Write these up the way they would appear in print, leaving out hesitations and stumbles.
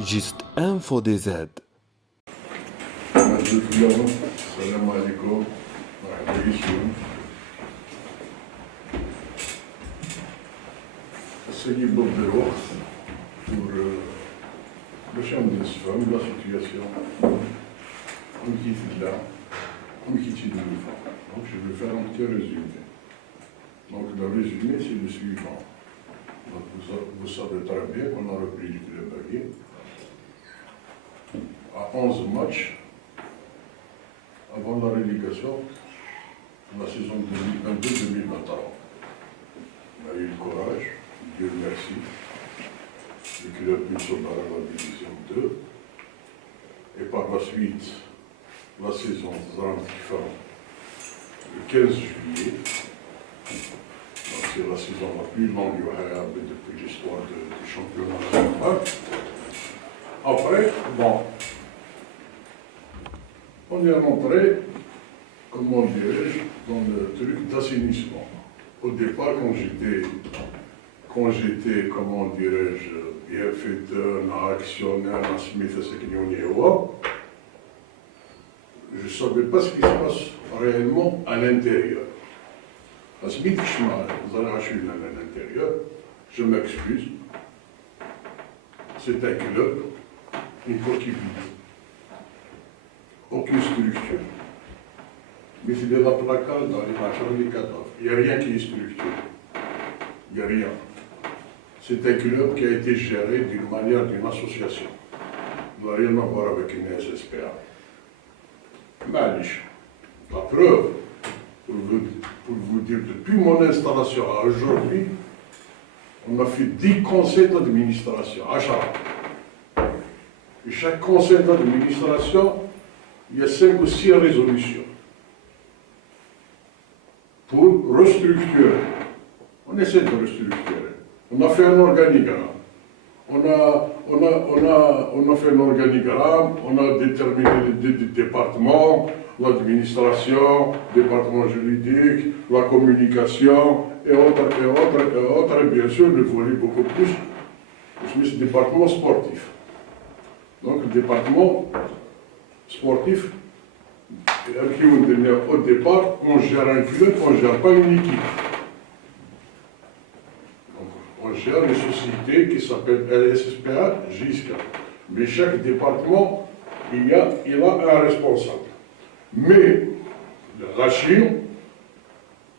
Juste info DZ. Salam alaikum. Essayez Bob de l'eau pour le champ de ce femme, la situation. On quitte là, on quitte le fond. Donc je vais faire un petit résumé. Donc le résumé c'est le suivant. Donc, vous savez très bien qu'on a repris du club Baguet. À 11 matchs, avant la relégation, la saison 2022-2023. On a eu le courage, Dieu merci. Le club nous sauve à la division 2. Et par la suite, la saison qui fin le 15 juillet. C'est la saison la plus longue depuis l'histoire du championnat national. Après, bon, on est rentré, comment dirais-je, dans le truc d'assainissement. Au départ, quand j'étais, comment dirais-je, bienfaiteur, actionnaire, Smith et Sekignoniewa, je ne savais pas ce qui se passe réellement à l'intérieur. À Smith Schmal, vous allez acheter à l'intérieur, je m'excuse, c'est un club, une coquille vide. Aucune structure. Mais c'est de la placade dans les machins, les cadavres. Il n'y a rien qui est structuré. Il n'y a rien. C'est un club qui a été géré d'une manière d'une association. Il n'a rien à voir avec une SSPA. Malish. La preuve, pour vous dire, depuis mon installation à aujourd'hui, on a fait 10 conseils d'administration, à chaque. Et chaque conseil d'administration, il y a 5 ou 6 résolutions pour restructurer. On essaie de restructurer. On a fait un organigramme. On a fait un organigramme, on a déterminé les départements, l'administration, le département juridique, la communication, et autres, et bien sûr, le volet beaucoup plus, c'est le département sportif. Donc, le département sportif, au départ, on gère un club, on ne gère pas une équipe. Donc, on gère une société qui s'appelle LSSPA, JISCA. Mais chaque département, il a un responsable. Mais la Chine,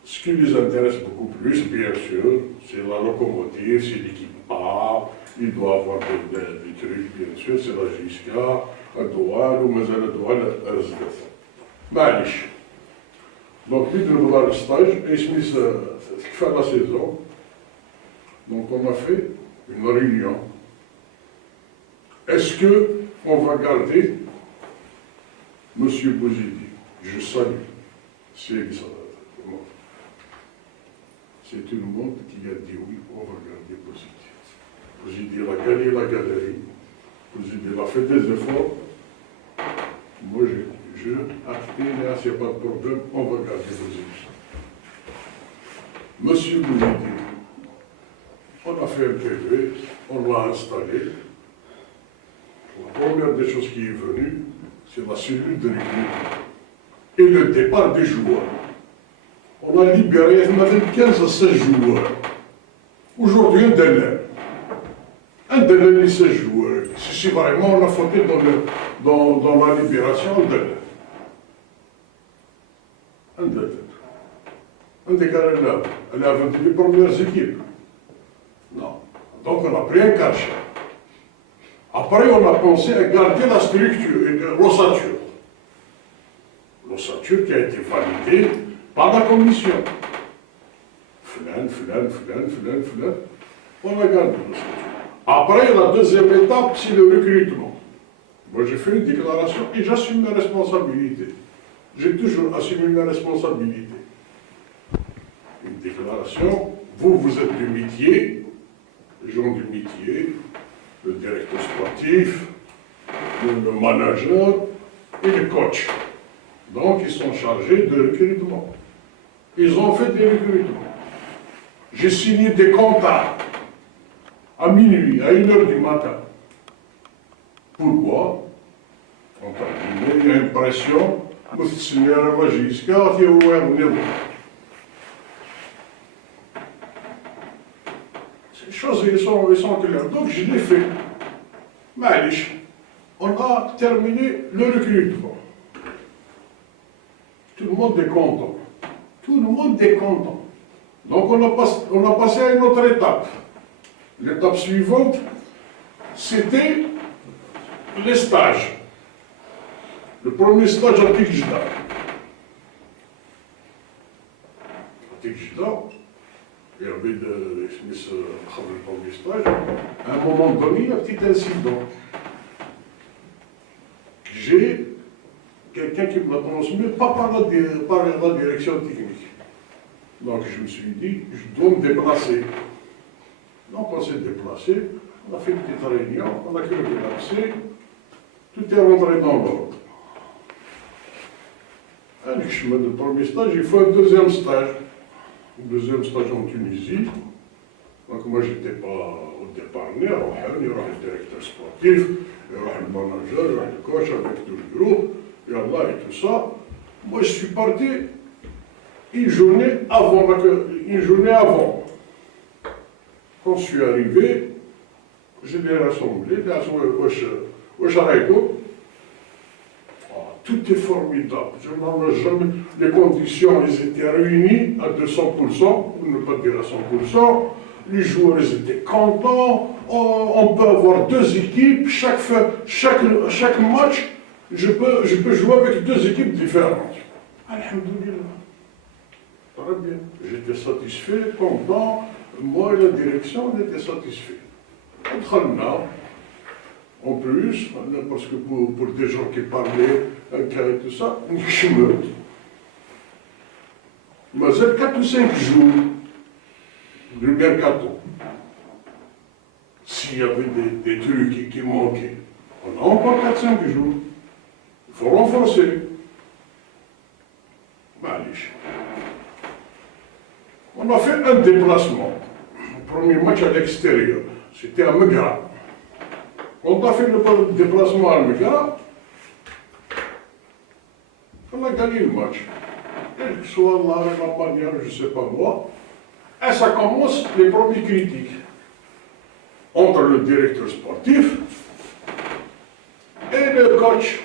ce qui les intéresse beaucoup plus, bien sûr, c'est la locomotive, c'est l'équipe A, il doit avoir des trucs, bien sûr, c'est la JISCA, la douane, ou mais la douane, la résidence. Malish. Donc, puis de voir le stage, et je me suis fait la saison. Donc, on a fait une réunion. Est-ce qu'on va garder M. Bouzidi? Je salue. C'est tout le monde qui a dit oui, on va garder Bouzidi. Bouzidi a gagné la galerie. Bouzidi a fait des efforts. Moi, je acte, il n'y a pas de problème, on va garder Bouzidi. Monsieur Bouzidi, on a fait un PV, on l'a installé. La première des choses qui est venue, c'est la cellule de recrutement et le départ des joueurs. On a libéré 15 à 16 joueurs. Aujourd'hui, un délai. Un délai de 16 joueurs. Si vraiment on a fauté dans la libération, un délai. Un délai. Un décalé là. Elle a 21 premières équipes. Non. Donc on a pris un cachet. Après, on a pensé à garder la structure, l'ossature. L'ossature qui a été validée par la commission. Flan. On a gardé l'ossature. Après, la deuxième étape, c'est le recrutement. Moi, j'ai fait une déclaration et j'assume mes responsabilités. J'ai toujours assumé mes responsabilités. Une déclaration, vous êtes du métier, les gens du métier, le directeur sportif, le manager et le coach. Donc, ils sont chargés de recrutement. Ils ont fait des recrutements. J'ai signé des contrats à minuit, à 1h du matin. Pourquoi? Il y a une pression. Ces choses, elles sont claires. Donc, je l'ai fait. Malish, on a terminé le recrutement. Tout le monde est content. Tout le monde est content. Donc, on a passé à une autre étape. L'étape suivante, c'était les stages. Le premier stage à Tikjda. À Tikjda, il y avait le premier stage. À un moment donné, il y a un petit incident. J'ai quelqu'un qui me l'a transmis, pas par la direction technique. Donc je me suis dit, je dois me déplacer. Donc on s'est déplacé, on a fait une petite réunion, on a créé l'accès, tout est rentré dans l'ordre. Avec le chemin de premier stage, il faut un deuxième stage. Un deuxième stage en Tunisie. Donc moi, je n'étais pas au départ né, il y aura le directeur sportif, il y aura le manager, il y aura le coach avec tout le groupe, il y aura et tout ça. Moi, je suis parti une journée avant. Quand je suis arrivé, je l'ai rassemblé, au Charaïko. Tout est formidable. Je n'en ai jamais. Les conditions, elles étaient réunies à 200%, pour ne pas dire à 100%. Les joueurs, ils étaient contents. On peut avoir deux équipes. Chaque match, je peux jouer avec deux équipes différentes. Alhamdoulilah. Très bien. J'étais satisfait, content. Moi et la direction, on était satisfaits. En plus, parce que pour des gens qui parlaient et tout ça, je me. Mais j'ai 4 ou 5 jours de mercato. S'il y avait des trucs qui manquaient, on a encore 4-5 jours. Il faut renforcer. Malish. On a fait un déplacement. Le premier match à l'extérieur, c'était à Megra. On a fait le déplacement à Megra. On a gagné le match. Quel que soit la manière, je ne sais pas moi. Et ça commence les premières critiques. Entre le directeur sportif et le coach.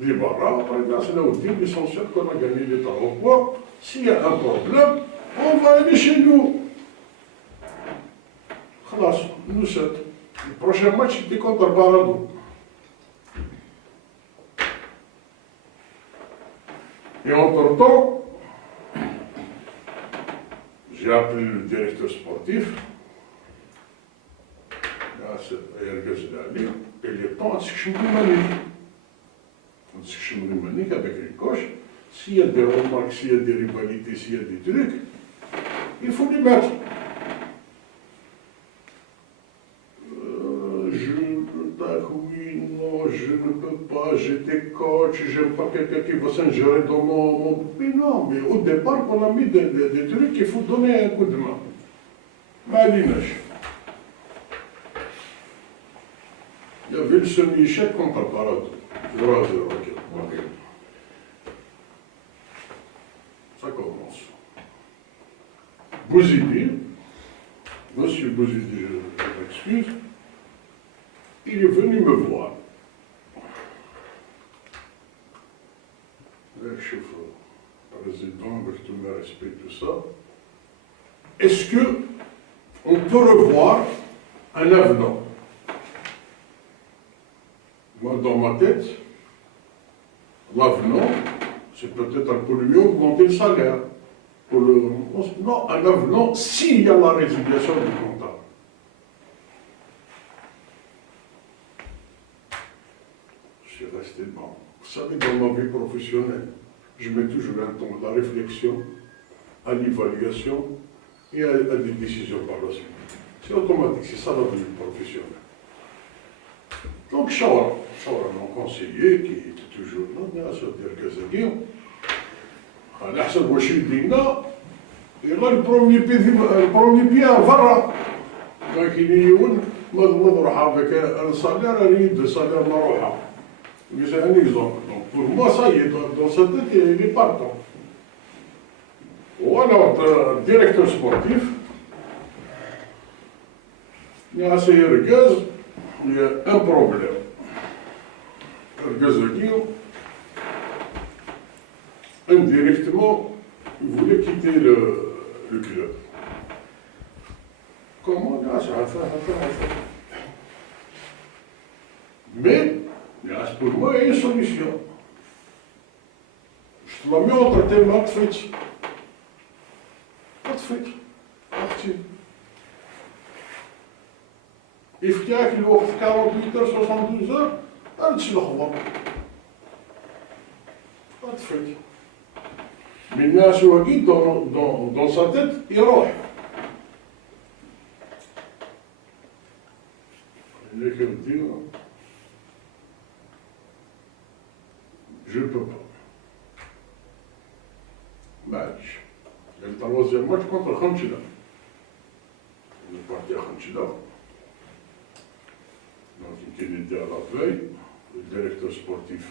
Libara, par exemple, c'est là où dit l'essentiel qu'on a gagné les talents. S'il y a un problème, on va aller chez nous. Khalas, nous sommes. Le prochain match, c'était contre Baradou. Et entre-temps, j'ai appelé le directeur sportif, et les temps à Mani avec les coachs, s'il y a des remarques, s'il y a des rivalités, s'il y a des trucs, il faut les mettre. Oui, non, je ne peux pas, j'étais coach, j'aime pas quelqu'un qui va s'ingérer dans mon... Mais non, mais au départ, on a mis des trucs qu'il faut donner un coup de main. Malinache. Il y avait le semi-échec contre Baradou. 0-0, ok. Ça commence. Bouzidi, monsieur Bouzidi, je m'excuse, il est venu me voir. Le chauffeur, président, avec tout le respect, tout ça. Est-ce qu'on peut revoir un avenant? Moi, dans ma tête, l'avenant, c'est peut-être pour lui augmenter le salaire. Non, un avenant, s'il y a la résiliation du contrat. Je suis resté bon. Vous savez, dans ma vie professionnelle, je mets toujours un temps à la réflexion, à l'évaluation et à des décisions par la suite. C'est automatique, c'est ça la vie professionnelle. Donc, Shawara, mon conseiller, qui était toujours là, ça veut dire que c'est bien. على حسب واش يدينا يلا البرومي بي برا. ما كاين يون ما نروح avec un salaire, un salaire marocain. Mais c'est un exemple. Donc pour moi, ça y est, dans sa tête, il est partant. Ou alors, directeur sportif, il y a assez Erguez, il y a un problème. Erguez, indirectement, il voulait quitter le club. Comment ça va faire. Mais, pour moi, il y a une solution. Je te la mets entre tes mains, pas de fric. Parti. يفتح الوقت 48 heures 72 heures غنمشي للخبر غتفرك من الناس هو اكيد دون سا تيت يروح اللي كندير جو بو با معليش التروازيام ماتش كونتر خنشله البارتي خنشله. Donc il était à la veille, le directeur sportif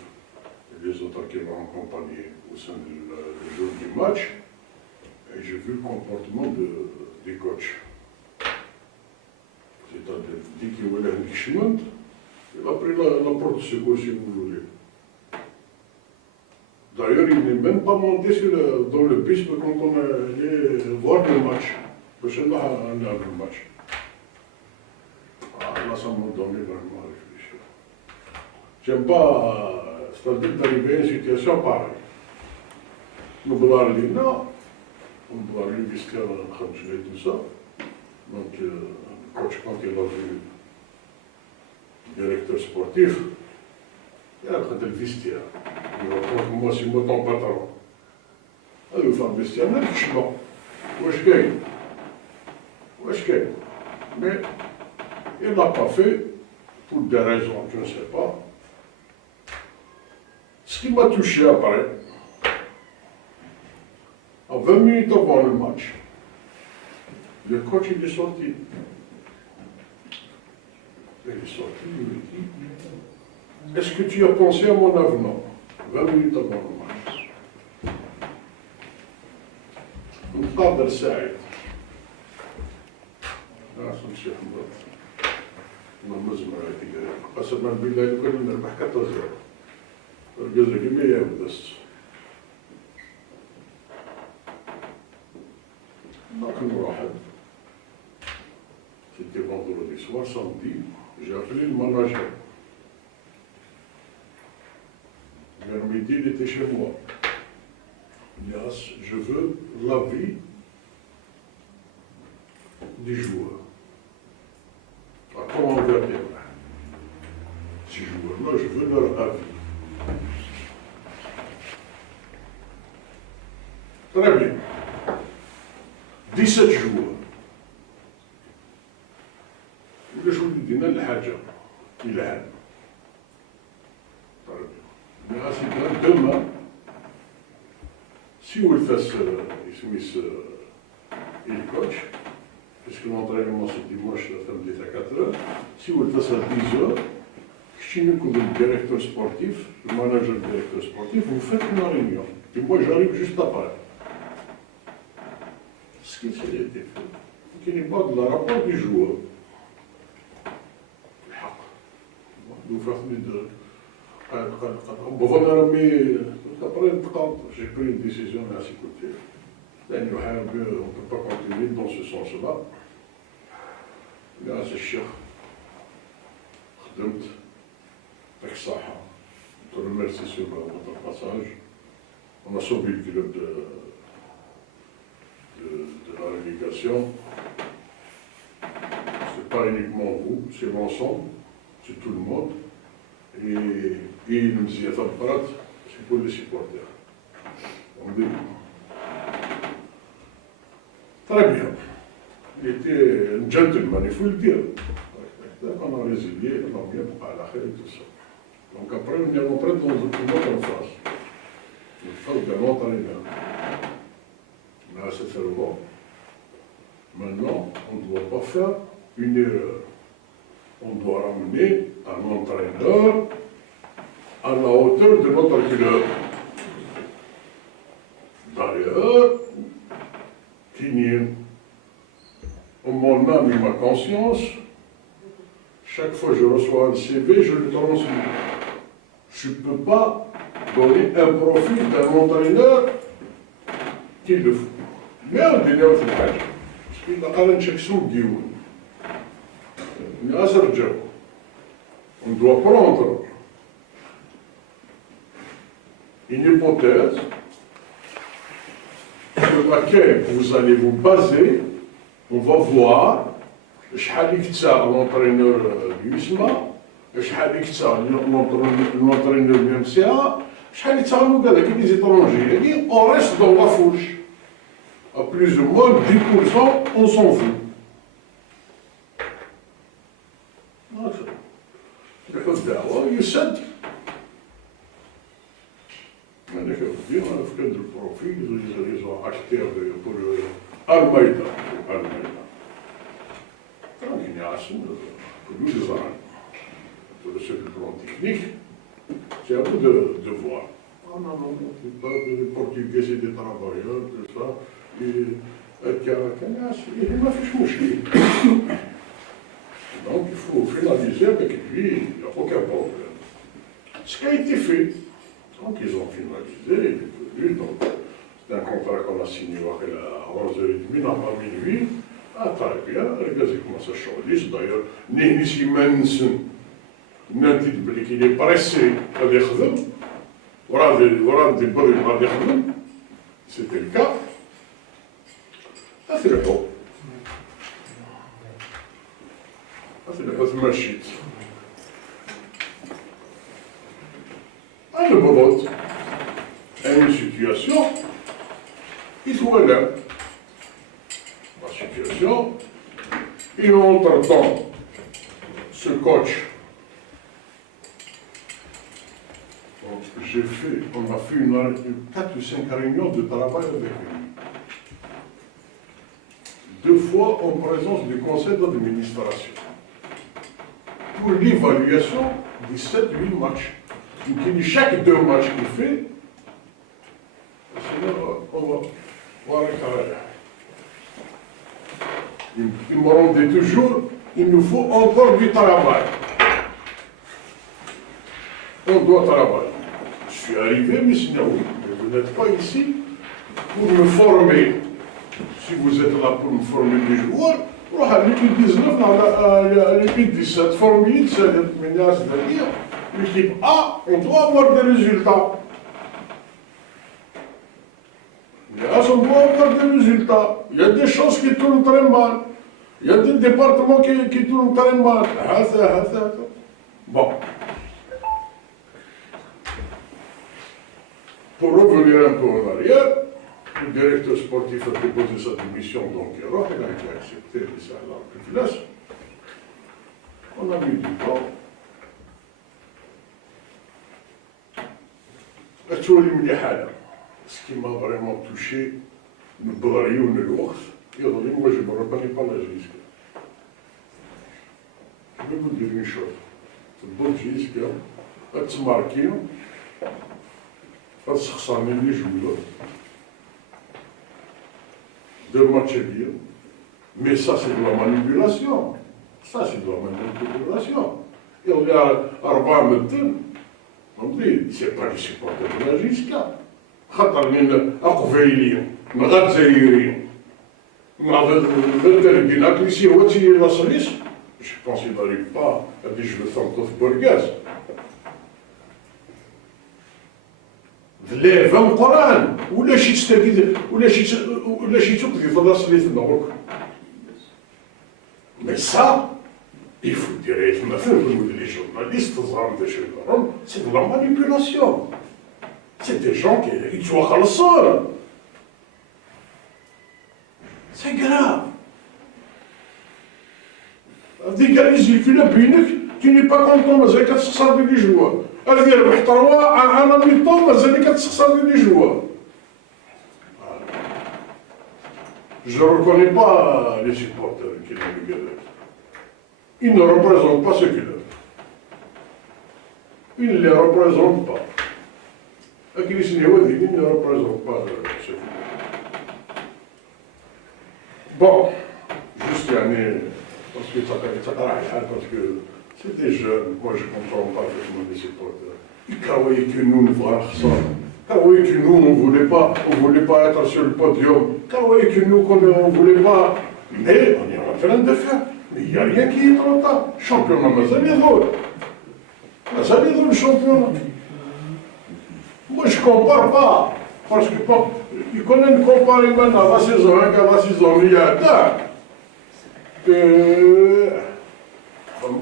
et les autres qui m'ont accompagné au sein du jour du match, et j'ai vu le comportement des coachs. C'est-à-dire, dès qu'il voulait un chemin, il a pris la porte de secours si vous voulez. D'ailleurs, il n'est même pas monté dans le bus quand on allait voir le match. Parce que là, on a vu le match. Là, ça m'a donné vraiment à réfléchir. J'aime pas, c'est-à-dire d'arriver à une situation pareille. Nous voulons aller là, on doit aller visiter un khamchile et tout ça. Donc, le coach, quand il a vu le directeur sportif, il a pris le vestiaire. Il a dit, moi, c'est moi ton patron. Il a fait le vestiaire, il a dit, je suis bon. Où est-ce qu'il mais il ne l'a pas fait, pour des raisons, je ne sais pas. Ce qui m'a touché après, à 20 minutes avant le match, le coach il est sorti. Il est sorti, il me dit, est-ce que tu as pensé à mon avenant 20 minutes avant le match. نقدر ساعد. ناصر الشيخ مراد. نمزمر هذيك قسما بالله لو كان نربح 14 الجزء كمية ودست. لكن واحد c'était vendredi soir, samedi, j'ai appelé le manager. Vers midi, il était chez moi. Il a dit, je veux l'avis des joueurs. Comment on va dire ces joueurs-là, je veux leur avis. Très bien. 17 joueurs. Le jour du dîner, le Hadja, il a. Très bien. Mais à ce demain, si vous le faites, il coach, puisque l'entraînement c'est dimanche, la femme est à 4 heures, si vous le faites à 10 heures, chez nous, comme le directeur sportif, le manager du directeur sportif, vous faites une réunion. Et moi, j'arrive juste après. Ce qui s'est été fait, il n'est pas de la rapport du joueur. Nous faisons de. Après, j'ai pris une décision à s'écouter. On ne peut pas continuer dans ce sens-là. Grâce à Cheikh, خدمت avec Saha. Je te remercie sur votre passage. On a sauvé le club de la relégation. Ce n'est pas uniquement vous, c'est l'ensemble, c'est tout le monde. Et المزية تبقرت c'est pour les supporters. On dit. Très bien. Il était un gentleman, il faut le dire. On a résilié, on a bien pour à la et tout ça. Donc après, on est rentré dans une autre phase. Une phase de l'entraîneur. Là, c'est bon. Maintenant, on ne doit pas faire une erreur. On doit ramener un entraîneur à la hauteur de notre club. D'ailleurs, mon âme et ma conscience, chaque fois que je reçois un CV, je le transmets. Je ne peux pas donner un profil d'un entraîneur qui le faut. Mais on dit là, parce qu'il a un injection de Dieu. On doit prendre une hypothèse sur laquelle vous allez vous baser. On va voir شحال يكتا l'entraîneur du ISMA, شحال يكتا l'entraîneur du MCA, شحال يتعاملوا كذا كي les étrangers. Et dit, on reste dans la fourche. À plus ou moins 10%, on s'en fout. يسد أنا كنقول أنا في كادر البروفيل ils ont acheté pour Almeida. Donc il y a pour nous des armes. Sur le plan technique, c'est à vous de voir. Ah non, c'est pas des Portugais, c'est des travailleurs, tout ça. Et il m'a fait choucher. Donc il faut finaliser avec lui, il n'y a aucun problème. Ce qui a été fait, donc ils ont finalisé, il est venu, donc c'est un contrat qu'on a signé à 11h30, à minuit. Ah, très bien, les gars, ils commencent à changer. D'ailleurs, Nénis Manson, Nantit Blik, il est pressé à l'échelon, voilà des bruits à l'échelon, c'était le cas. Ça, c'est le cas. C'est le cas de Machit. Le Bolot a une situation, il soit là. La situation, et entre-temps, ce coach, on a fait 4 ou 5 réunions de travail avec lui. 2 fois en présence du conseil d'administration pour l'évaluation des 7-8 matchs. Donc, chaque 2 matchs qu'il fait, on va voir le carrière. Il me rendait toujours, il nous faut encore du travail. On doit travailler. Je suis arrivé, mais sinon, oui, mais vous n'êtes pas ici pour me former. Si vous êtes là pour me former des joueurs, l'équipe 19, l'équipe 17, formée, c'est-à-dire l'équipe A, on doit avoir des résultats. On doit avoir des résultats. Il y a des choses qui tournent très mal. Il y a des départements qui tournent très mal. Bon. Pour revenir un peu en arrière, le directeur sportif a déposé sa démission, donc il a été accepté, c'est à la population. On a mis du temps. Ce qui m'a vraiment touché, le Braillon et l'ours, moi je ne me reconnais pas la Gisca. Je vais vous dire une chose. C'est bon Gisca, elle se marque, elle se ressemble les joueurs. 2 matchs bien. Mais ça c'est de la manipulation. Ça c'est de la manipulation. Il y a Arba Metten. On dit, c'est pas les supporters de la Gisca. خطر من أقفيلية مغاد زايرين مع الدربينات اللي سيواتي لاصليس je pense qu'il n'arrive pas à dire je veux Santos Borgas. ذليفة من القرآن ولا شي تستفيد ولا شي تقضي في لاصليس دروك. Mais ça, il faut dire, les journalistes, c'est de la manipulation. C'est des gens qui jouent à la sol. C'est grave. Des gars, tu n'es pas content, mais c'est 400 de joueurs. Elle vient de 3 à un mi-temps, mais c'est 400 de joueurs. je ne reconnais pas les supporters qui l'ont le Gaddafi. Ils ne représentent pas ce qu'ils ont. Ils ne les représentent pas. Ils ne représentent pas ce qu'ils ont. Bon, juste l'année, parce que c'était jeune, moi je ne comprends pas vraiment les supporters. Ils croyaient que nous ne voyons ça. Ils croyaient que nous, on ne voulait pas être sur le podium. Ils croyaient que nous, qu'on ne voulait pas. Mais on est en train de faire. Mais il n'y a rien qui est trop tard. Championnat, mais ça vient drôle. Ça vient drôle, le championnat. Moi, je ne compare pas. Parce que ils connaissent comparer maintenant la saison 1 à la saison il y a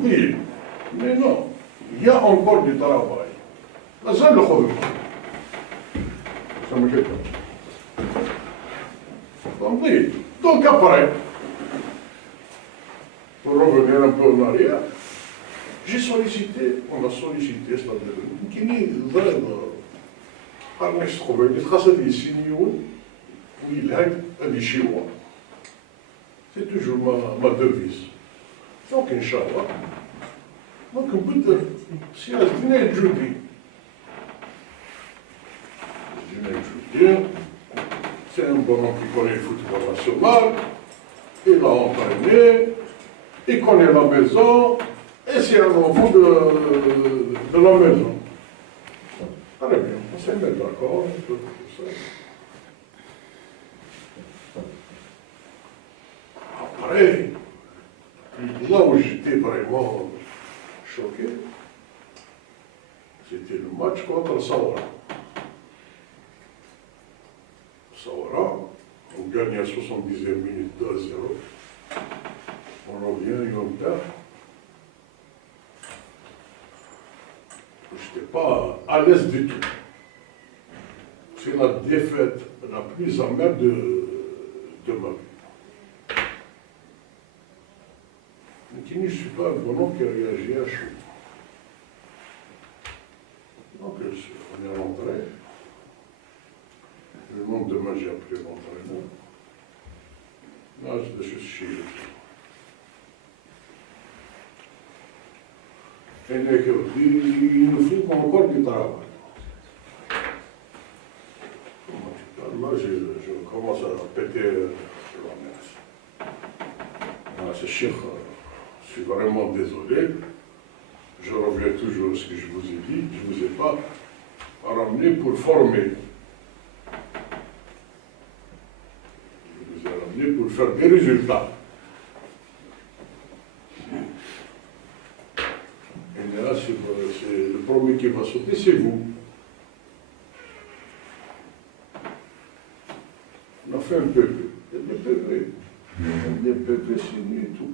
oui, mais non, il y a encore du travail. Ça le trouve. Ça me fait pas. Oui. Donc après, pour revenir un peu en arrière, j'ai sollicité, on a sollicité, c'est-à-dire, qui n'est pas se trouver, il trace des signes où il a des chinois. C'est toujours ma devise. Donc, Inch'Allah, donc on peut dire, si elle venait Judy, c'est un bonhomme qui connaît le football national, il a entraîné, il connaît la maison, et c'est un enfant de la maison. Très bien, on s'est mis d'accord, un peu tout ça. Après, là où j'étais vraiment choqué, c'était le match contre Sawara. Sawara, on gagne à 70e minute 2-0. On revient et on perd. Je n'étais pas à l'aise du tout. C'est la défaite la plus amère de ma vie. Je ne suis pas un bonhomme qui a réagi à chaud. Donc, on est rentré. Le nombre de matchs j'ai appelé l'entraîneur. Là, je suis chier. Et il nous faut encore du travail. Là, je commence à péter la messe. C'est chier. Je suis vraiment désolé. Je reviens toujours à ce que je vous ai dit. Je ne vous ai pas ramené pour former. Je vous ai ramené pour faire des résultats. Et là, c'est le premier qui va sauter, c'est vous. On a fait un PV. Des PV signés et tout.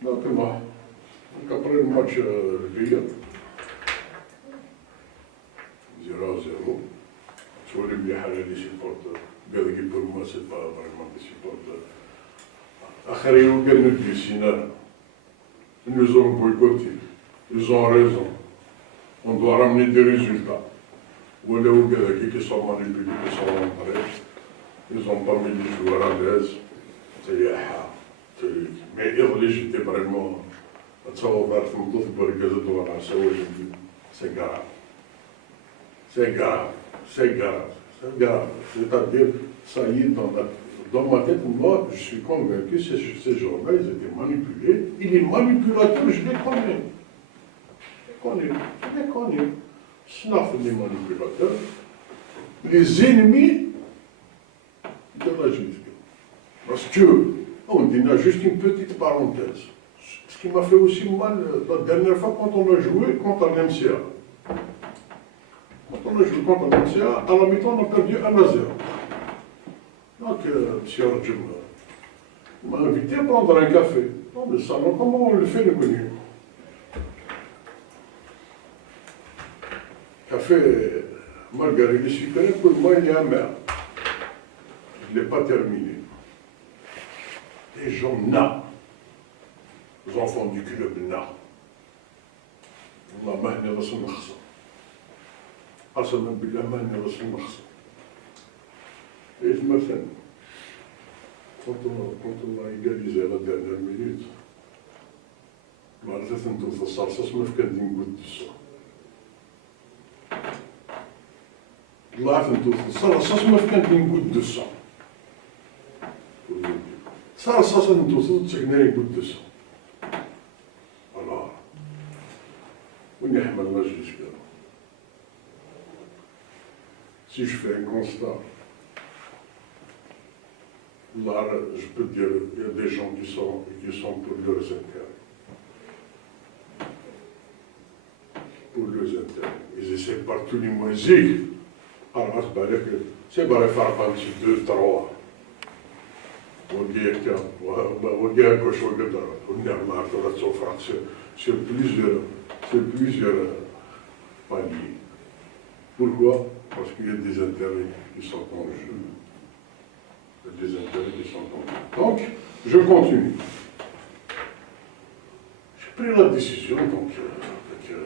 Donc après le match, le pays, 0-0. Sur les biens, les supporters. Pour moi, ce n'est pas vraiment des supporters. Après, ils ont gagné du Sina. Ils nous ont boycotté. Ils ont raison. On doit ramener des résultats. Ou les Ougandais qui sont manipulés, qui sont rentrés. Ils n'ont pas mis les joueurs à l'aise. C'est Yaha. Mais j'étais vraiment. C'est grave. C'est grave. C'est grave. C'est grave. C'est-à-dire, ça y est, dans ma tête, moi, je suis convaincu que ces gens-là, ils étaient manipulés. Et les manipulateurs, je les connais. Je les connais. Snaf, les manipulateurs. Les ennemis de la justice. Parce que, on dit juste une petite parenthèse. Ce qui m'a fait aussi mal la dernière fois quand on a joué contre l'MCA. Quand on a joué contre l'MCA, à la mi-temps, on a perdu 1-0. Donc, M. Arjum m'a invité à prendre un café. Dans le salon, comment on le fait, le menu? Café margarine sucrée, pour moi, il est amer. Je ne l'ai pas terminé. Les gens nas, les enfants du club nas. والله ما هني راس المخصم قسما بالله ما هني راس المخصم quand on a égalisé à la dernière minute, ما عرفت انتو في الصلصة ما فكرت نقول دسو. طلعت انتو في الصلصة ما فكرت نقول دسو. صلصة انتو تسكني نقول دسو. الله. وين يحمل مجلس كذا. Si je fais un constat, là, je peux dire, il y a des gens qui sont pour leurs intérêts. Pour leurs intérêts. Ils essaient par tous les moyens. Alors, c'est pas le faire un petit 2, 3. On dit que, on dit que je suis là, on est là, on a souffert sur plusieurs paliers. Pourquoi? Parce qu'il y a des intérêts qui sont en jeu. Il y a des intérêts qui sont en jeu. Donc, je continue. J'ai pris la décision, donc, avec le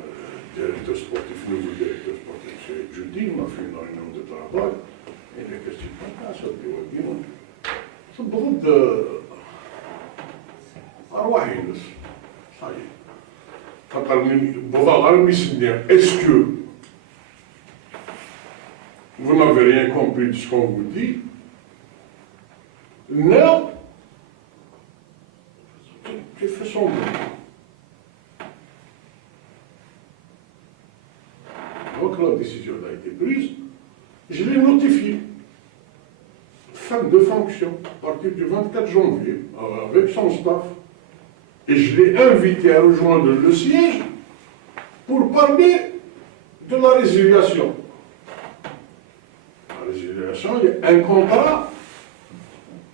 directeur sportif, nouveau directeur sportif, c'est Judy, m'a fait une réunion de travail. Et les questions ça dit, c'est beaucoup de. Arwahines. Ça y est. Est-ce que vous n'avez rien compris de ce qu'on vous dit? Non. J'ai fait son nom. Donc la décision a été prise, je l'ai notifiée. Fin de fonction, à partir du 24 janvier, avec son staff. Et je l'ai invité à rejoindre le siège pour parler de la résiliation. La résiliation, il y a un contrat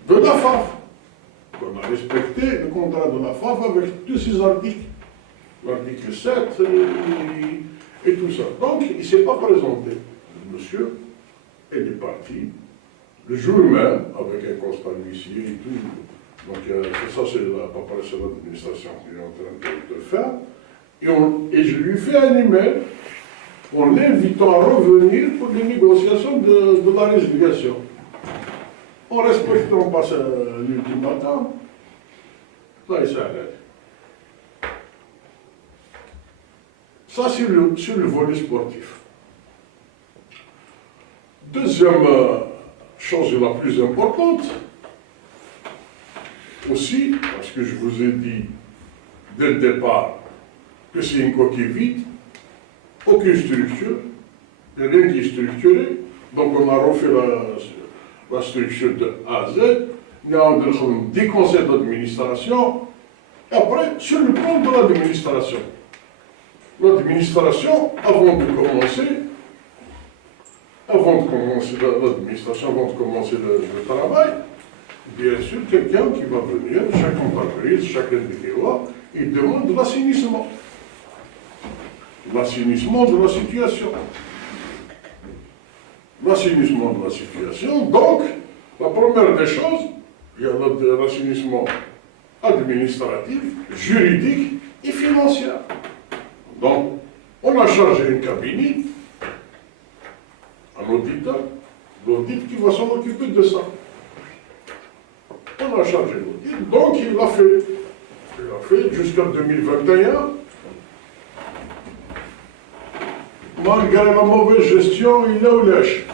de la FAF. On a respecté le contrat de la FAF avec tous ses articles. L'article 7 et tout ça. Donc, il ne s'est pas présenté. Le monsieur, il est parti le jour même, avec un constat d'huissier et tout. Donc, ça, c'est la paperasse de l'administration qui est en train de faire. Et je lui fais un email en l'invitant à revenir pour les négociations de la résiliation. En respectant pas l'ultimatum, là, il s'arrête. Ça, c'est sur le volet sportif. Deuxième chose la plus importante, aussi, parce que je vous ai dit dès le départ que c'est une coquille vide, aucune structure, rien qui est structuré, donc on a refait la structure de A à Z, on a des conseils d'administration, et après, sur le plan de l'administration. L'administration, avant de commencer l'administration, avant de commencer le travail, bien sûr, quelqu'un qui va venir, chaque entreprise, chaque individu, il demande l'assainissement. L'assainissement de la situation. L'assainissement de la situation, donc, la première des choses, il y a l'assainissement administratif, juridique et financier. Donc, on a chargé un cabinet, un auditeur, l'audit qui va s'en occuper de ça. On a chargé l'audit, donc il l'a fait. Il l'a fait jusqu'en 2021. Malgré la mauvaise gestion, il est au lèche.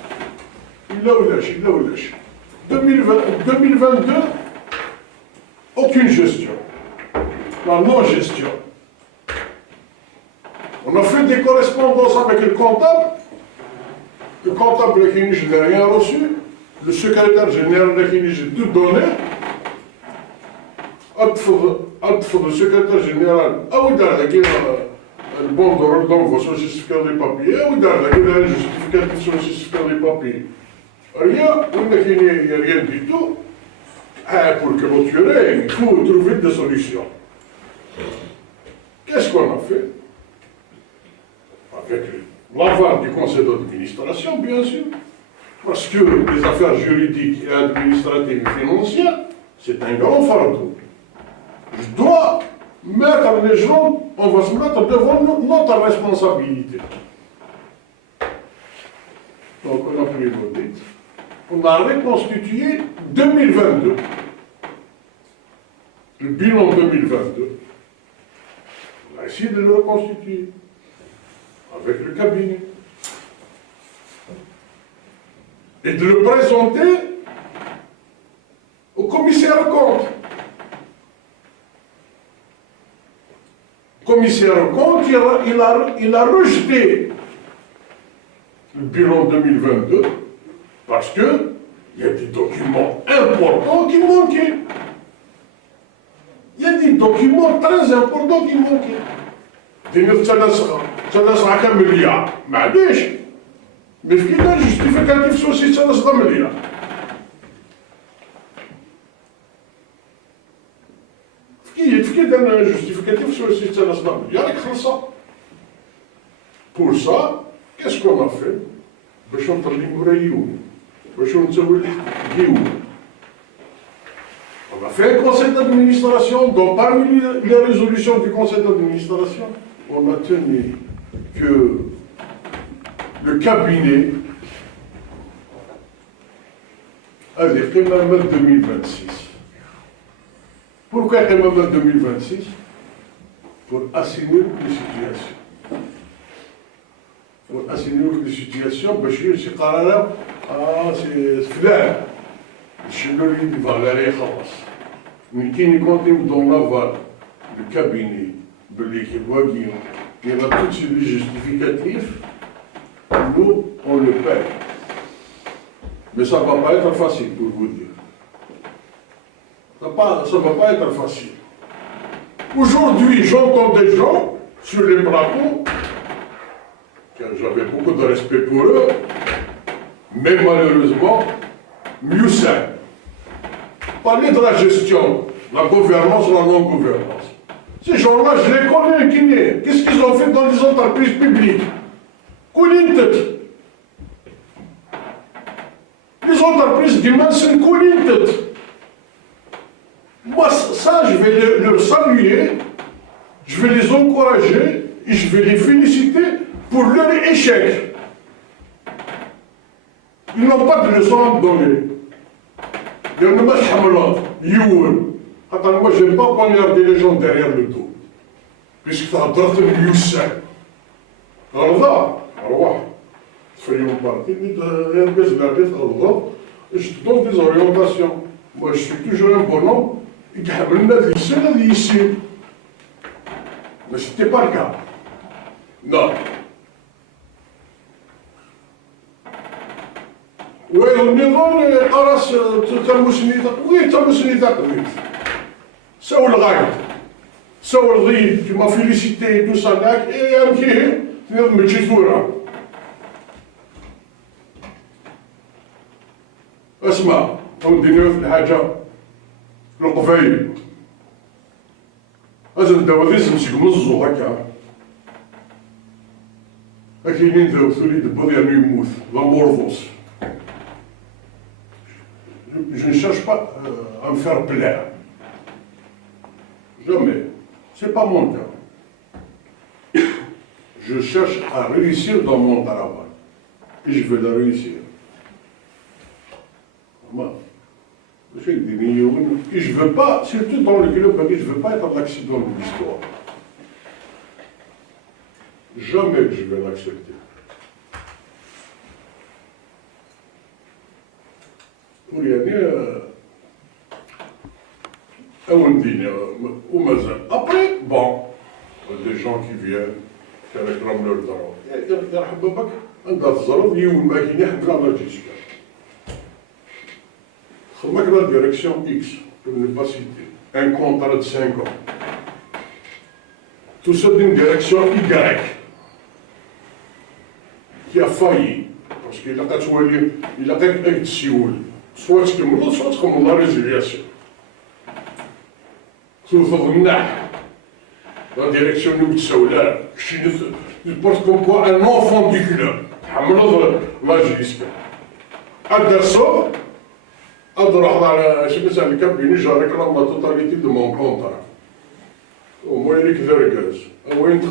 2022, aucune gestion. La non-gestion. On a fait des correspondances avec le comptable. Le comptable je n'ai rien reçu. Le secrétaire général j'ai tout donné. Le secrétaire général, le bon de redon, il faut justifier les papiers. Le justificatif faut justifier les papiers. Rien, il n'y a rien du tout. Pour clôturer, il faut trouver des solutions. Qu'est-ce qu'on a fait? Avec l'aval du conseil d'administration, bien sûr, parce que les affaires juridiques et administratives et financières, c'est un grand fardeau. Je dois mettre les gens, on va se mettre devant notre responsabilité. Donc on a pris l'audit, on a reconstitué 2022. Le bilan 2022, on a essayé de le reconstituer avec le cabinet et de le présenter au commissaire aux comptes. Le commissaire aux comptes, il a rejeté le bilan 2022 parce qu'il y a des documents importants qui manquaient. Il y a des documents très importants qui manquaient. دينير تناصر كم مليار معليش مي في كيدا جوستيفيكاتيف سوسي تناصر مليار في كيدا انا جوستيفيكاتيف سوسي تناصر مليار راك خلصها بور سا كاسكو ا في باش نطلي مرايون باش نسوي الحق On a fait un conseil d'administration, donc parmi les résolutions du conseil d'administration, on a tenu que le cabinet avait fait même 2026. Pourquoi même 2026? Pour assainir les situations. Pour assainir les situations, parce que c'est قرار c'est فلان الشنو اللي فالاري خلاص من كاين يكونتيم دون لافال le cabinet باللي كيبغيو il y a tout sur les justificatifs, nous on le paye. Mais ça ne va pas être facile pour vous dire. Ça ne va pas être facile. Aujourd'hui, j'entends des gens sur les plateaux, car j'avais beaucoup de respect pour eux, mais malheureusement, mieux c'est. Parler de la gestion, la gouvernance ou la non-gouvernance. Ces gens-là, je les connais, qu'est-ce qu'ils ont fait dans les entreprises publiques? Coulintet. Les entreprises d'Iman, c'est Coulintet. Moi, ça, je vais leur saluer, je vais les encourager et je vais les féliciter pour leur échec. Ils n'ont pas de leçon à me donner. Il y en a pas de hamelat, youn. Attends, moi, je n'aime pas poignarder les gens derrière le dos. Puisque tu as d'autres youssin. Alors là, soyons partis, je te donne des orientations. Moi, je suis toujours un bonhomme. Et c'est la vie ici. Mais ce n'était pas le cas. Non. Oui, النظام قرص تمسني oui تمسني تقريبا سوى الغاية سوى الضيف كما فيليسيتي تو صداك اي امشي تنظم تشيثورا اسمع نديرو في الحاجة القفايل لازم الدواديس نمسك مزو هكا كاينين ثولي دبو ديالو يموت لا مورفوس Je ne cherche pas à me faire plaire. Jamais. Ce n'est pas mon cas. Je cherche à réussir dans mon travail. Et je veux la réussir. Et je ne veux pas, surtout dans le club, je ne veux pas être l'accident de l'histoire. Jamais je vais l'accepter. Après, bon, des gens qui viennent, qui réclament leur droit. La direction X, pour ne pas citer, un contrat de 5 ans. Tout ça d'une direction Y, qui a failli, parce qu'il a quelqu'un Sioul. Soit comme la résiliation. La direction nous je pense comme quoi un enfant du club. La jusqu'à. Anderson, je me suis cabinet, je réclame la totalité de mon contrat. Au moins, il est que au moins, il est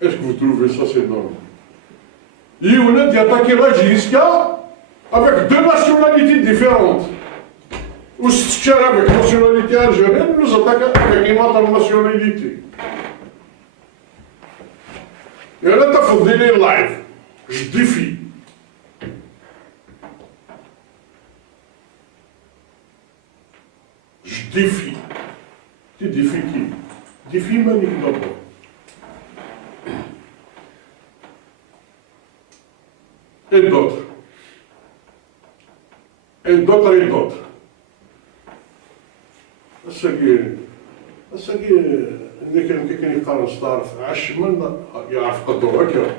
Est-ce que vous trouvez ça, c'est normal. Il a attaqué la JSCA avec deux nationalités différentes. Ou si avec nationalité algérienne, nous attaquons avec une autre nationalité. Et là, tu as fait des live. Je défie. Je défie. Tu défies qui? Défie Malik d'abord. Et d'autres. Et d'autres et d'autres. الساقي اللي كان يقارن ستار في عشمن يعرف قدرو هكا.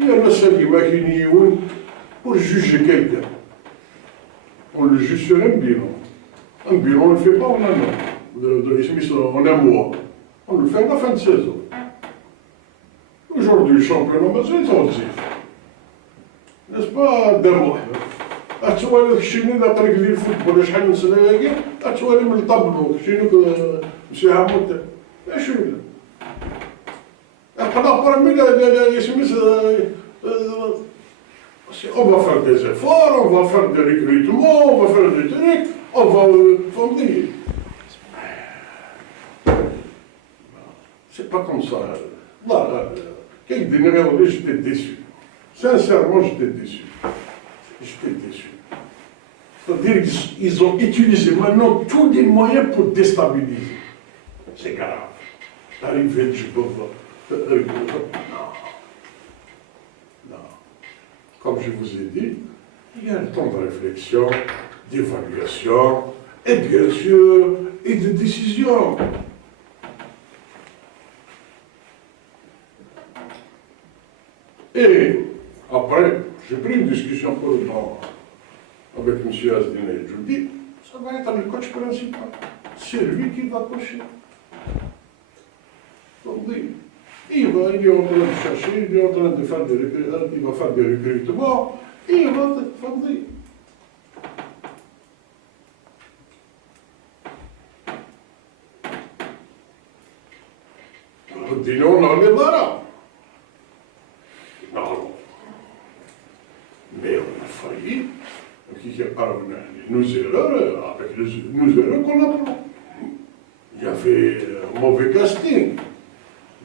لأن الساقي ما كاين يون pour juger quelqu'un. On le juge sur un bilan. Un bilan, on ne le fait pas en un an. En un mois. On le fait à la fin de saison. Aujourd'hui, le championnat, c'est tardif. N'est-ce pas, d'un mois? أتوالي كشيني لا طريق ديال الفوتبول شحال من سنة هاكي أتوالي من الطابلو كشيني مشي عمود شنو قنا برمي يسميس on va faire des efforts, on va faire des recrutements, on va faire des trucs, on va fonder. C'est pas comme ça. Là, quelques dernières j'étais déçu. Sincèrement, j'étais déçu. J'étais déçu. C'est-à-dire qu'ils ont utilisé maintenant tous les moyens pour déstabiliser. C'est grave. L'arrivée du pauvre. Non. Non. Comme je vous ai dit, il y a un temps de réflexion, d'évaluation, et bien sûr, et de décision. Et après, j'ai pris une discussion pour le temps avec M. Asdine et je lui dis, ça va être le coach principal. C'est lui qui va coacher. Donc, il est en train de chercher, il est en train de faire des recrutements, il va faire des recrutements, et il va fonder. Disons, on en est là. Non. Mais on a failli. Nos erreurs, avec nos erreurs qu'on a pris. Il y avait un mauvais casting.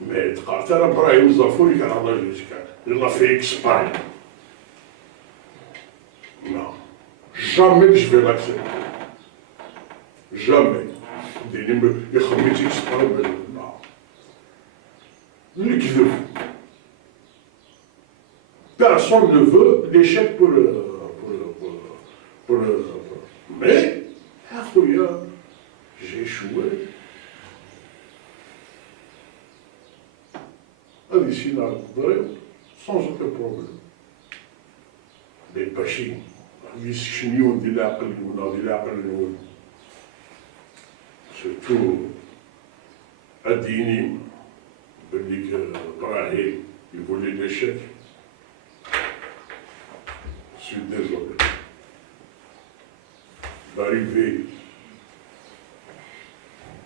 Mais Khatar Ibrahim Zafour, il l'a fait exprès. Non. Jamais je vais l'accepter. Jamais. Il a exprès. Non. L'équilibre. Personne ne veut l'échec pour mais, j'ai échoué. Ici, sans aucun problème. Les Bachis, surtout Adini, Brahim, il voulait l'échec. Je suis désolé. D'arriver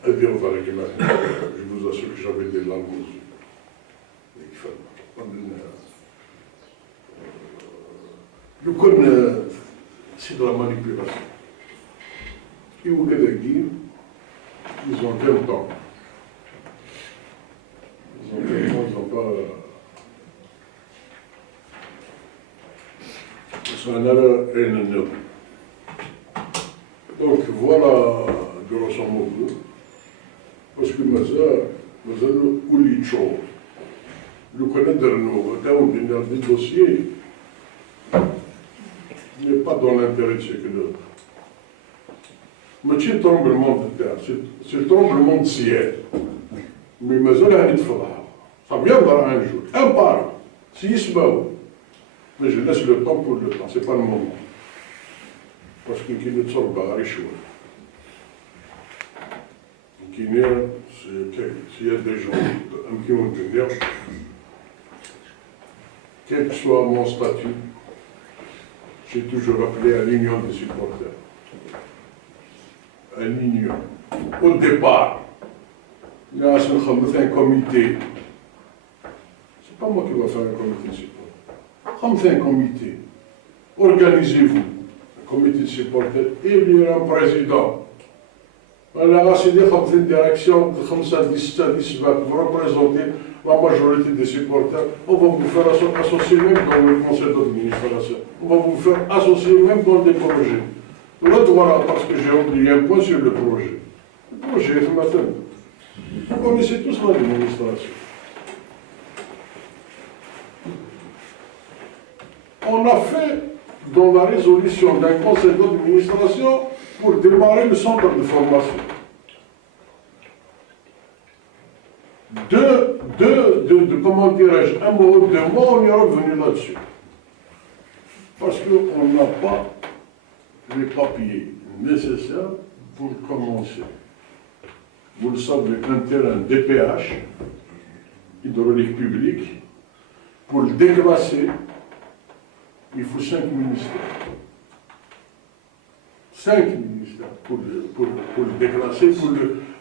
à dire aux Américains, je vous assure que j'avais des larmes aux yeux. Le code, c'est de la manipulation. Ils ont ils ont 20 ans. Ils ont 20 ans, ils n'ont pas. C'est un erreur énorme. Donc voilà, grosso modo, parce que nous allons oublier chaud. Le connaître nous, quand on vient des dossiers, n'est pas dans l'intérêt de ce que l'autre. Mais c'est le tremblement de terre, c'est le tremblement de ciel. Mais nous allons être là. Ça viendra un jour, un par un, s'il se meurt. Mais je laisse le temps pour le temps, ce n'est pas le moment. Parce que qui ne sort pas à l'échouer. Qui n'est, s'il y a des gens qui vont tenir, quel que soit mon statut, j'ai toujours appelé à l'union des supporters. À l'union. Au départ, il y a un comité pas moi qui vais faire un comité de support. Comme fait un comité, organisez-vous, un comité de supporters, élire un président. Alors, c'est des direction de 5 à 10 vous représentez la majorité des supporters. On va vous faire associer même dans le conseil d'administration. On va vous faire associer même dans des projets. Là, voilà, parce que j'ai oublié un point sur le projet. Le projet, ce matin. Vous connaissez tous l'administration. On a fait dans la résolution d'un conseil d'administration pour démarrer le centre de formation. Comment dirais-je, un mot, 2 mois, on est revenu là-dessus. Parce qu'on n'a pas les papiers nécessaires pour commencer. Vous le savez, un terrain DPH, hydraulique publique, pour le déclasser, il faut 5 ministères. 5 ministères pour le déclasser,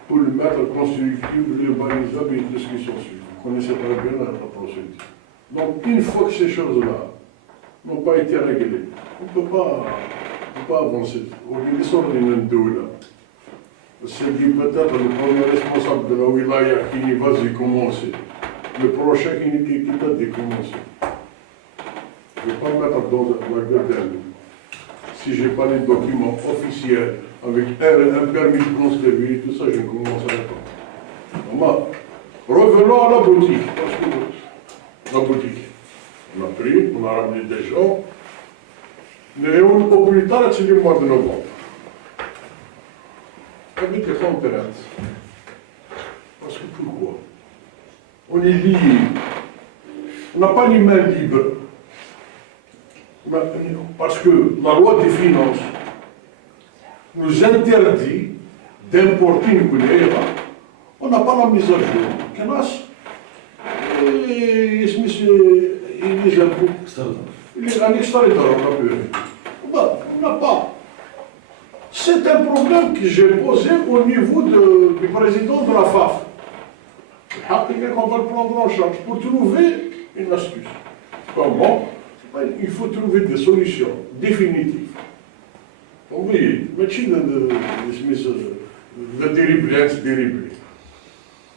pour le mettre constructible, urbanisable et tout ce qui s'ensuit. Vous connaissez très bien la procédure. Donc, une fois que ces choses-là n'ont pas été réglées, on ne peut pas avancer. On est sur les là. C'est peut-être le premier responsable de la wilaya qui va y commencer. Le prochain qui va décommencer. Je ne vais pas me mettre dans la gueule d'un. Si je n'ai pas les documents officiels avec un permis de construire et tout ça, je ne commencerai pas. Revenons à la boutique. Parce que la boutique, on a pris, on a ramené des gens. Mais au plus tard, c'est le mois de novembre. Avec les conférences. Parce que pourquoi? On est liés. On n'a pas les mains libres. Parce que la loi des finances nous interdit d'importer une couleur. On n'a pas la mise à jour. Il est un extraditeur, on n'a pas. C'est un problème que j'ai posé au niveau du président de la FAF. On va le prendre en charge pour trouver une astuce. Comment? Il faut trouver des solutions définitives. Vous voyez, le dériblé.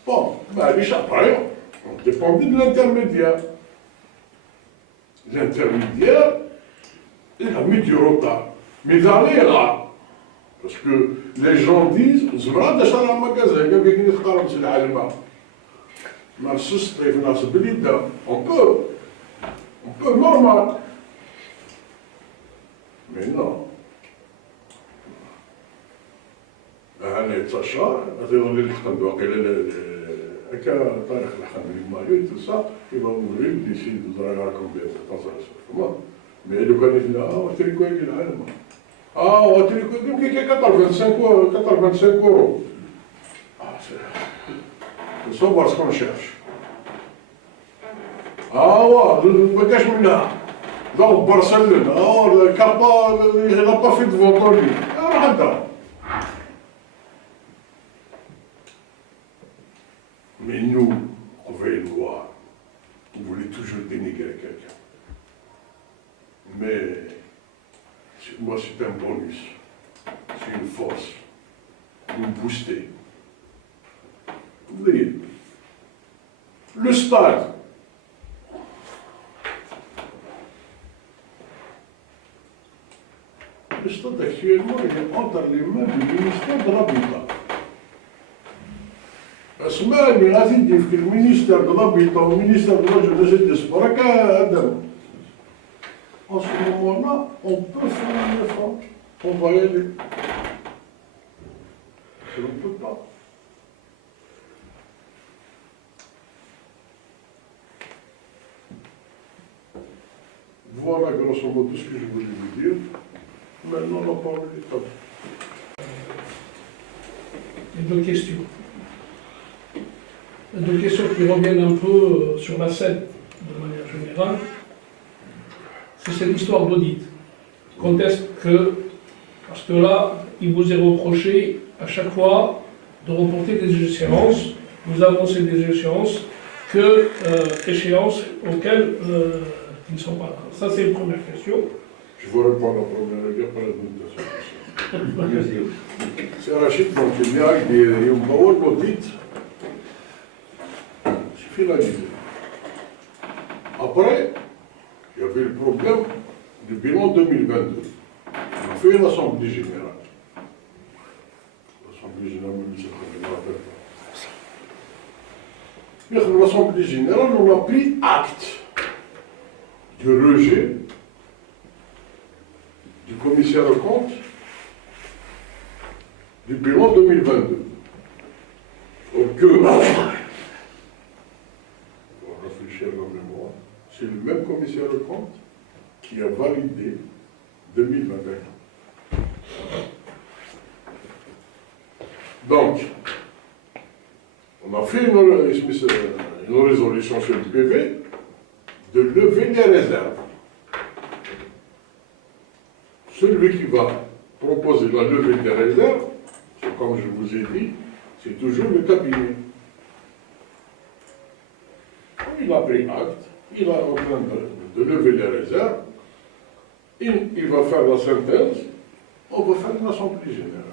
Bon, après, on dépendait de l'intermédiaire. L'intermédiaire, il a mis du retard. Mais d'aller là, parce que les gens disent, je vais acheter un magasin, il y a on peut normal. Mais non. أنا تشار هذا اللي خدموا قال هكا طارق الحمد لله tout ça il va ouvrir d'ici 2 ans combien de temps ça comment mais le candidat وتري كوي العالم وتري كوي كي 25 euros c'est savoir ce qu'on cherche ما كاش منها ضرب برشلونة الكابا il n'a pas fait de vente lui راح انت. Mais nous, on veut le voir. On voulait toujours dénigrer quelqu'un. Mais moi, c'est un bonus. C'est une force. Nous booster. Vous voyez, le stade. Le stade actuellement, il est entre les mains du ministère de l'Habitat. اسمعني غادي في المينيستير de l'Habitat au ministère de la Jeunesse et des Sports هذا. En ce moment-là, on peut faire un effort. On va y aller. On ne peut pas. Voilà grosso modo tout ce que je voulais vous dire. Maintenant, on va parler des tables. Il y a deux questions. Deux questions qui reviennent un peu sur la scène de manière générale. C'est cette histoire d'audit. Quand est-ce que, parce que là, il vous est reproché à chaque fois de reporter des échéances, vous avancez des échéances, que échéances auxquelles ils ne sont pas là. Ça, c'est une première question. Je vous réponds à la première guerre par la deuxième. C'est Rachid, donc il y a des Yombaoul audit. C'est finalisé. Après, il y avait le problème du bilan 2022. On a fait une assemblée générale. L'assemblée générale, je me rappelle pas. Dans l'assemblée générale, on a pris acte du rejet du commissaire aux comptes du bilan 2022. Donc, pour réfléchir à la mémoire, c'est le même commissaire aux comptes qui a validé 2021. Donc, on a fait une résolution sur le PV de lever les réserves. Celui qui va proposer la levée des réserves, c'est comme je vous ai dit, c'est toujours le cabinet. Il a pris acte, il est en train de lever les réserves, il va faire la synthèse, on va faire une assemblée générale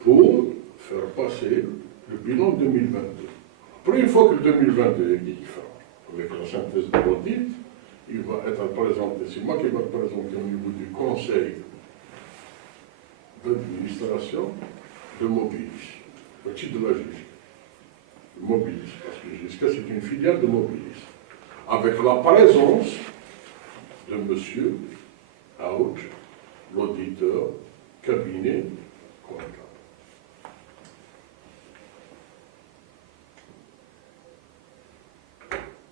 pour faire passer le bilan 2022. Après, une fois que le 2022 est différent, avec la synthèse de l'audit, il va être présenté, c'est moi qui vais le présenter au niveau du conseil d'administration de Mobilis, au titre de la justice. Mobilis, parce que jusqu'à c'est une filiale de Mobilis, avec la présence de monsieur Aouch, l'auditeur, cabinet, comptable.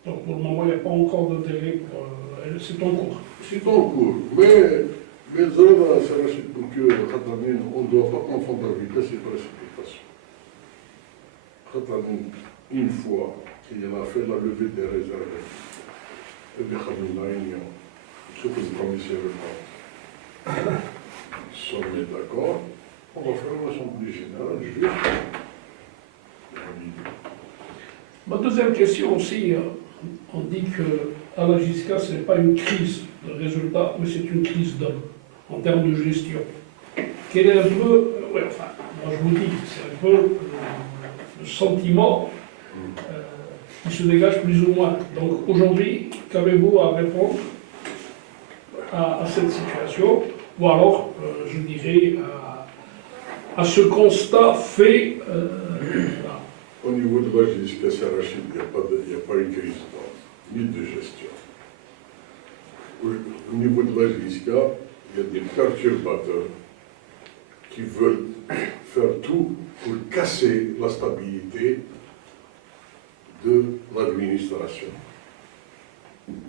Donc pour le moment, il n'y a pas encore de délai pour... c'est en cours. C'est en cours, mais on ne doit pas confondre la vitesse et la précipitation. Une fois qu'il a fait la levée des réserves, et des Khamina, ce que le commissaire sont mis d'accord, on va faire une assemblée générale juste. Ma deuxième question aussi, on dit qu'à la JISCA, ce n'est pas une crise de résultats, mais c'est une crise d'hommes, en termes de gestion. Quel est un peu, moi je vous dis, c'est un peu le sentiment qui se dégage plus ou moins. Donc aujourd'hui, qu'avez-vous à répondre à cette situation, ou alors, je dirais, à ce constat fait voilà. Au niveau de la JISCA, c'est Rachid, il n'y a pas une crise ni de gestion. Au niveau de la JISCA, il y a des perturbateurs qui veulent faire tout pour casser la stabilité de l'administration.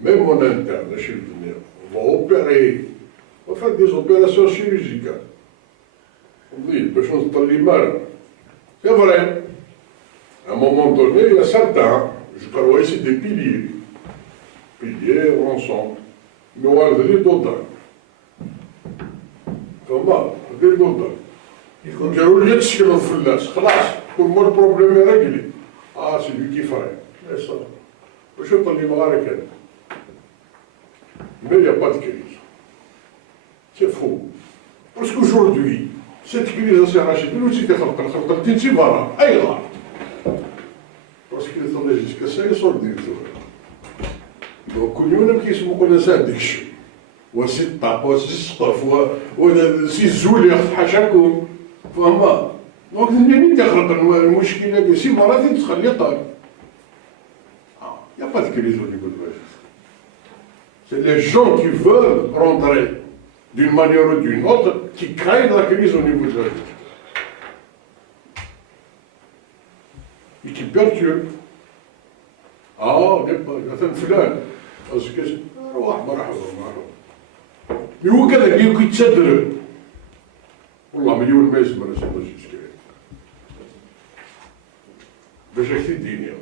Même en interne, chez le venir, on va opérer, on va faire des opérations chirurgicales. On dit, les choses pas les mal. C'est vrai. À un moment donné, il y a certains, je crois que c'est des piliers, ensemble, mais on va dire d'autres. Comment? Dire d'autres. قالوا لي تشكلوا الفلاس خلاص كل مره البروبليم est réglé. Ah, c'est lui qui ferait. Et ça. Je ne sais pas les marques. Mais il n'y a pas de crise. C'est faux. Parce qu'aujourd'hui, cette crise s'est arrachée. Nous, c'était خلطة أي غلط. Parce qu'il est allé jusqu'à ça, ils sont le directeur. Donc, كلنا كيسموا لنا هذاك الشيء. وسي الطاق وسي السقف وسي الزول حاشاكم. فهمت؟ دونك منين تخلق المشكلة سي مرات تخلي طال. Il n'y a pas de crise au niveau de la justice. C'est les gens qui veulent rentrer d'une manière ou d'une autre qui créent la crise au niveau de la justice. Et qui perturbent. Ah, مثلا فلان اسكت روح مرحبا. Mais هو كذا اللي يتسدر والله مليون ما يسمى نسمى الجزائر باش هكا الدنيا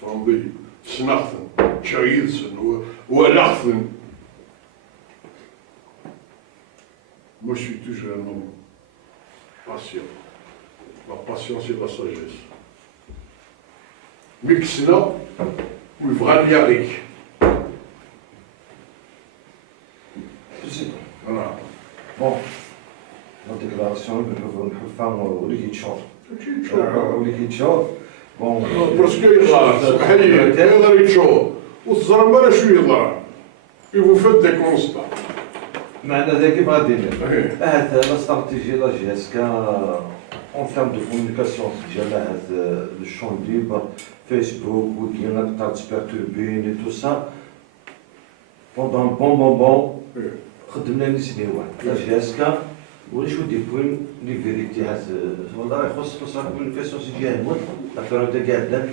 فهمتي سنخثن شايدسن ولخثن. Moi je suis toujours un homme patient. La patience et la sagesse. مكسنا ويبغى لياريك. Voilà. Bon, la déclaration, nous faisons au Lichot. Au Lichot, bon. Parce que il y a والزرمبلة شو يضرب؟ Et vous faites des constats. معنا ذاك بغا دير هاد لا استراتيجي لا جيسكا اون تيرم دو كومونيكاسيون ديالها هاد لو شون ليبر فيسبوك وديالنا بقات تبرتوربين اي تو سا بوندون بون مومون خدمنا لي سنين واحد لا جيسكا ولا شو ديكون لي فيريتي هاد والله يخص لا كومونيكاسيون سي ديال هو لا بيريود كاع داك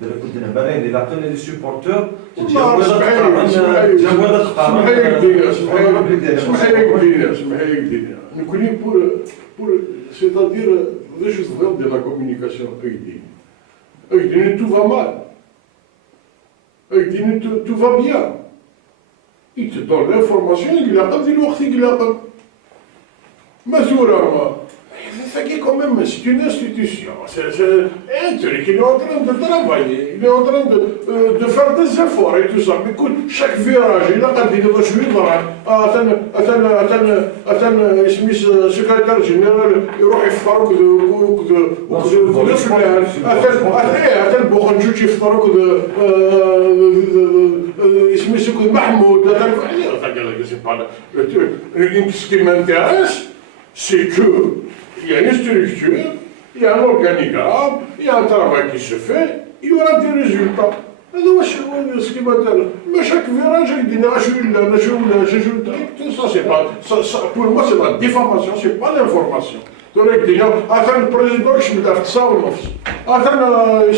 كنا باغيين إلا قلنا لي سيبورتور c'est-à-dire des choses vraies de la communication avec Dine, tout va mal. Avec Dine, tout va bien. Il te donne l'information, il a pas dit l'autre, il a pas. Mazura, c'est quand même une institution. C'est un truc, il est en train de travailler, il est en train de faire des efforts et tout ça. Mais écoute, chaque virage, il a dit de le secrétaire général, il va faire ce qui m'intéresse, c'est qu'il y a une structure, il y a un organigramme, il y a un travail qui se fait, il y aura des résultats. Ce qui m'intéresse. Mais chaque virage, il dit, ça, c'est pas, pour moi, c'est la diffamation, c'est pas l'information. Donc, il dit, attends, le président, je me lève ça ou non. Attends, le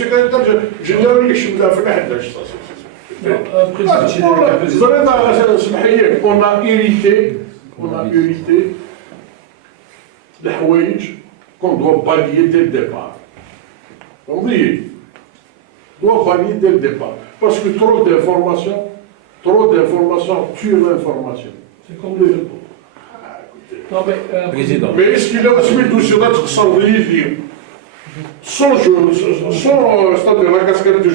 secrétaire général, je me lève on a hérité les حوايج qu'on doit balayer dès le départ. Oubliez, on doit balayer dès le départ. Parce que trop d'informations tuent l'information. C'est comme le jeu. Non, mais, Président. Mais est-ce qu'il a aussi mis tout cela sans dire c'est-à-dire la casquette du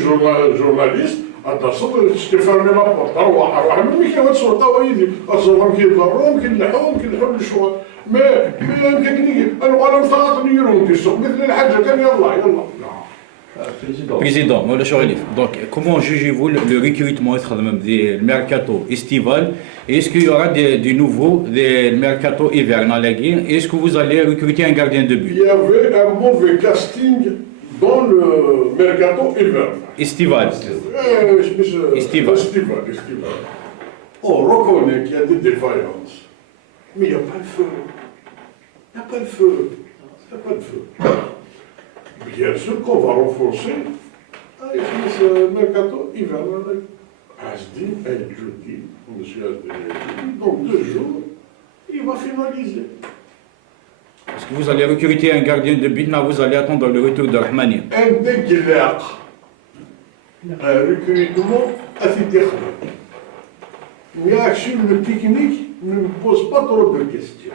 journaliste, attention, je t'ai fermé la porte. Alors, même qui va te sortir, il dit, attention, qui est ضروري, qui لحقهم الشوار. Mais technique, alors on s'arrête de يرون qui sont, مثل الحاجة كان يلا. Président, Moula Chorelif, donc comment jugez-vous le recrutement du mercato estival? Est-ce qu'il y aura du nouveau, du mercato hivernal? Est-ce que vous allez recruter un gardien de but? Il y avait un mauvais casting dans le mercato hivernal. Estival. Estival. On reconnaît qu'il y a des défaillances. Mais il n'y a pas de feu. Il n'y a pas de feu. Bien sûr qu'on va renforcer ce mercato hivernal. Asdin El Joudi, monsieur Asdin El Joudi, donc 2 jours, il va finaliser. Est-ce que vous allez recruter un gardien de but? Là, vous allez attendre le retour de Rahmani. Un dégueulasse. Un recrutement assez terrible. Mais sur le technique, ne me pose pas trop de questions.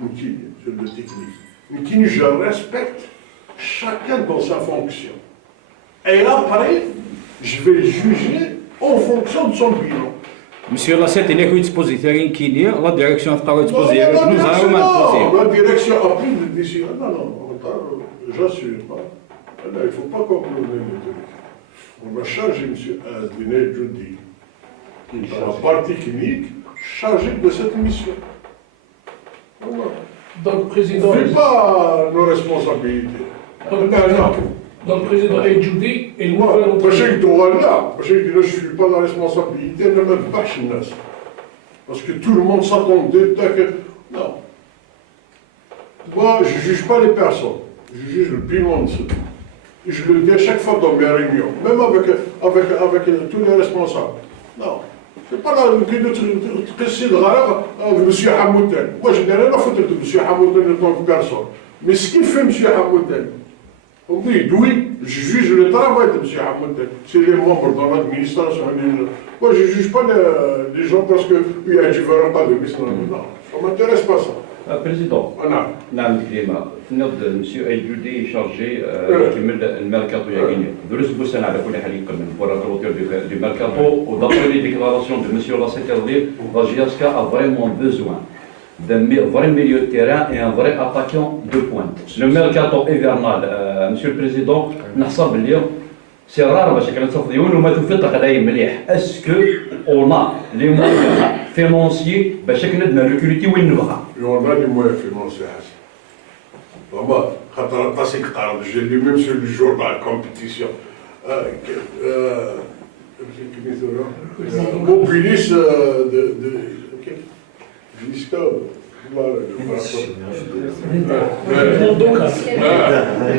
Sur le technique. Mais je respecte chacun dans sa fonction. Et après, je vais juger en fonction de son bilan. Monsieur Lassette, il est dispositif qui dit la direction a pas disposé. La direction a pris des décisions. Non, j'assure. Il ne faut pas conclure les trucs. On va charger M. Asdine Joudi, la partie clinique, chargée de cette mission. Voilà. Donc, président. Ne fais pas nos responsabilités. Donc, président El Joudi et Moi, je ne suis pas la responsabilité, ne me pas chinoise. Parce que tout le monde s'attendait. Non. Moi, je ne juge pas les personnes. Je juge le bilan de ce truc. Et je le dis à chaque fois dans mes réunions, même avec tous les responsables. Non. C'est pas là que c'est rare, M. Hamoudel. Moi, je n'ai rien à foutre de M. Hamoudel en tant que personne. Mais ce qu'il fait, M. Hamoudel, on dit, oui, je juge le travail de M. Hamoudel. C'est les membres dans l'administration. Moi, je ne juge pas les gens parce que, oui, je ne veux pas de business. Non, ça ne m'intéresse pas ça. Président, Voilà. نعم الكلمة تنض مسيو اي جودي شارجي يكمل الميركاتو يا غيني دروس بوسان على كل حال يكمل pour la clôture du mercato ou d'après les déclarations de monsieur la secrétaire la GSK a vraiment besoin d'un vrai milieu de terrain et un vrai attaquant de pointe. Le mercato hivernal, monsieur le président, نحسب اليوم c'est rare باش كانت تصفيون وما توفيق هذايا مليح. Est-ce que on a les moyens financiers باش كندنا ريكروتي وين نبغى؟ On a les moyens financiers. Vraiment, quand on a passé que j'ai lu même sur le jour de la compétition. Populiste de jusqu'à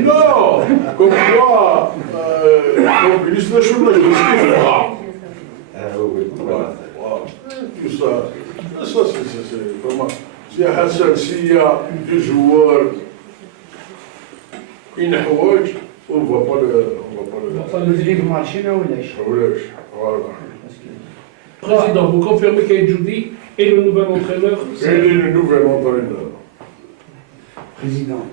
non, comme quoi, populiste de chose tout ça, c'est vraiment. Si Hassan, s'il y a deux joueurs, une حوايج, on ne voit pas le. Voilà. Président, vous confirmez qu'Aïdjoudi est le nouvel entraîneur? Il est le nouvel entraîneur. Président,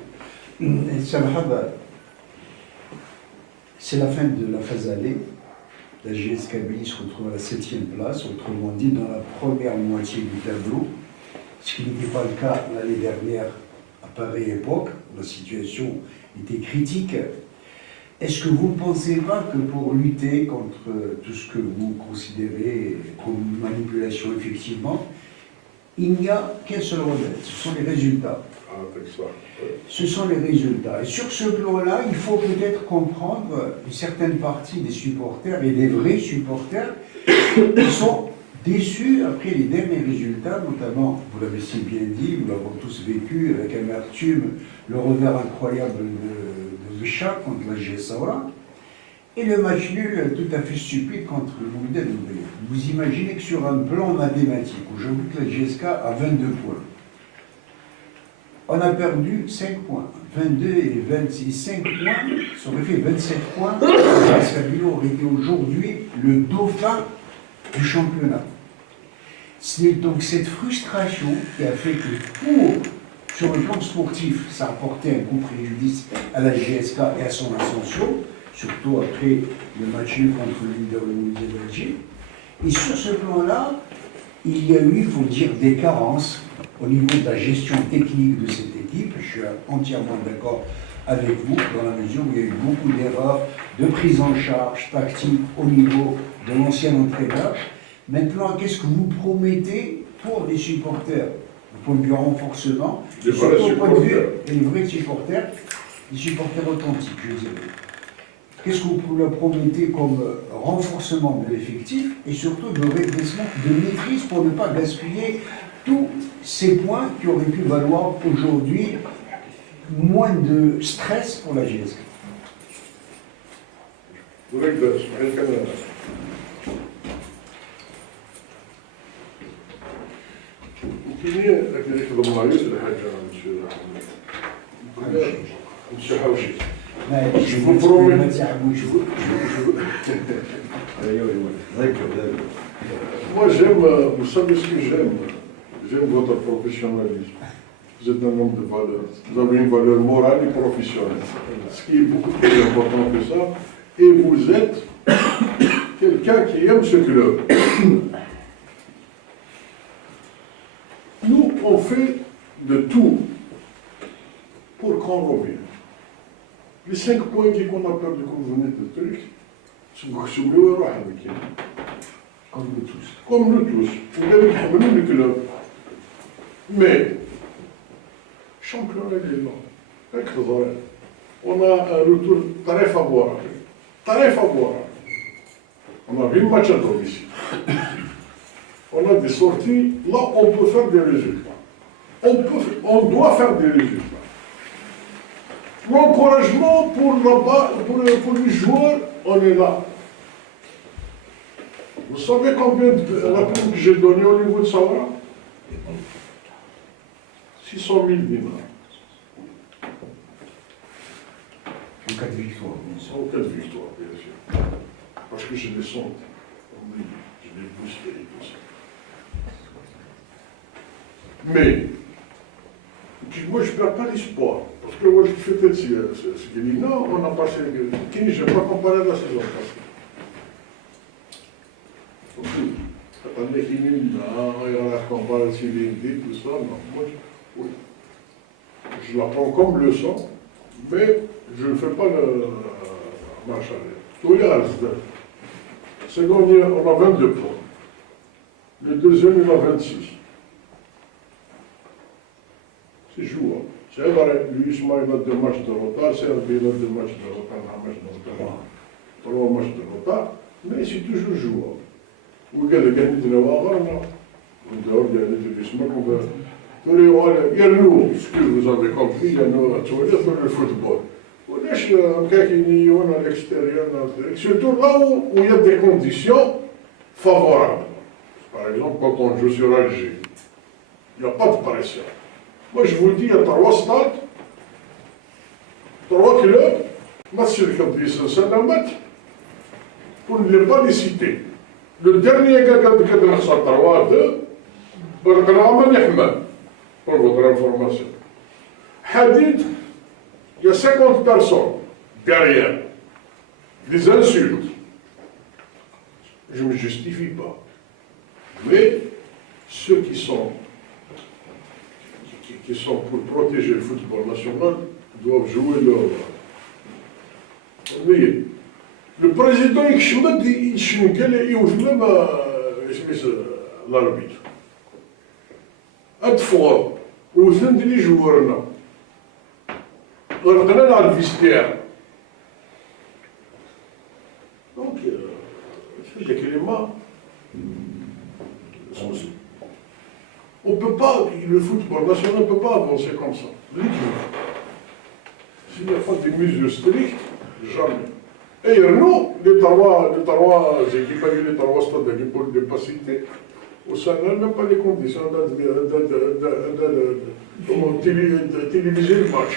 c'est la fin de la phase allée. La GS Kabylie se retrouve à la 7e place, autrement dit dans la première moitié du tableau, ce qui n'était pas le cas l'année dernière à pareille époque, où la situation était critique. Est-ce que vous ne pensez pas que pour lutter contre tout ce que vous considérez comme manipulation effectivement, il n'y a qu'un seul remède, ce sont les résultats. Ce sont les résultats. Et sur ce plan-là, il faut peut-être comprendre une certaine partie des supporters et des vrais supporters qui sont déçus après les derniers résultats, notamment, vous l'avez si bien dit, nous l'avons tous vécu avec amertume, le revers incroyable de Bécha contre la GS Saoura, et le match nul tout à fait stupide contre le Mouïden. Vous imaginez que sur un plan mathématique, aujourd'hui que la GSK a 22 points, on a perdu 5 points. 22 et 26, 5 points, ça aurait fait 27 points. La GS aurait été aujourd'hui le dauphin du championnat. C'est donc cette frustration qui a fait que sur le plan sportif, ça a apporté un coup préjudice à la GSK et à son ascension, surtout après le match nul contre le leader mondial de l'Algérie. Et sur ce plan-là, il y a eu, il faut dire, des carences au niveau de la gestion technique de cette équipe. Je suis entièrement d'accord avec vous, dans la mesure où il y a eu beaucoup d'erreurs de prise en charge tactique au niveau de l'ancien entraîneur. Maintenant, qu'est-ce que vous promettez pour les supporters, au point de vue renforcement, et surtout au point de vue des vrais supporters, les supporters authentiques, je dirais. Qu'est-ce que vous leur promettez comme renforcement de l'effectif et surtout de redressement, de maîtrise pour ne pas gaspiller tous ces points qui auraient pu valoir aujourd'hui moins de stress pour la GSK? Je vous promets. Moi j'aime, vous savez ce que j'aime? J'aime votre professionnalisme. Vous êtes un homme de valeur. Vous avez une valeur morale et professionnelle. Ce qui est beaucoup plus important que ça. Et vous êtes quelqu'un qui aime ce club. Nous, on fait de tout pour qu'on revienne. Les 5 points qu'on a perdu, comme vous venez de truc, c'est comme nous tous. Comme nous tous. Vous avez le le club. Mais, championnat est là. On a un retour très favorable. Très favorable. On a 8 matchs à domicile. On a des sorties. Là, on peut faire des résultats. On doit faire des résultats. L'encouragement pour les joueurs, on est là. Vous savez combien de la prime que j'ai donnée au niveau de Saoura? 600 000 dinars. En cas de victoire, bien sûr. En cas de victoire, bien sûr. Parce que je les sens. Je les boosté et tout ça. Mais, moi je ne perds pas l'espoir. Parce Parce que moi, je fais peut-être ce qu'il dit, non, on a passé, je n'ai pas comparé la saison passée. Attendez, non, il y a la comparaison, tout ça, non, moi, oui. Je la prends comme leçon, mais je ne fais pas la marche arrière. Tous les restes. Second, on a 22 points. Le deuxième, il a 26. C'est jouable. C'est vrai, lui, il a 2 matchs de retard, c'est un il a 2 matchs de retard, un match de retard, 3 matchs de retard, mais c'est toujours jouable. Vous regardez, gagner de la Wagara, non. On dehors, il y a des semaines, on va. Il y a nous, ce que vous avez compris, il y a nous, pour le football. On est à l'extérieur, surtout là où il y a des conditions favorables. Par exemple, quand on joue sur Alger, il n'y a pas de pression. Moi, je vous dis, il y a 3 stades, 3 clubs, match c'est un match, pour ne pas les citer. Le dernier gars qui a fait 3-2, pour votre information. Hadid, il y a 50 personnes derrière, des insultes. Je ne me justifie pas. Mais ceux qui sont pour protéger le football national doivent jouer leur rôle. Mais le président, il même l'arbitre. أدفع وثند لي جوارنا غرقنا على الفيستير دونك c'est des éléments on ne peut pas, le football national ne peut pas avancer comme ça. S'il n'y a pas de mesures strictes, jamais. Et nous, les trois équipes, les 3 stades d'équipe pour ne pas citer, ça n'a même pas les conditions de téléviser le match.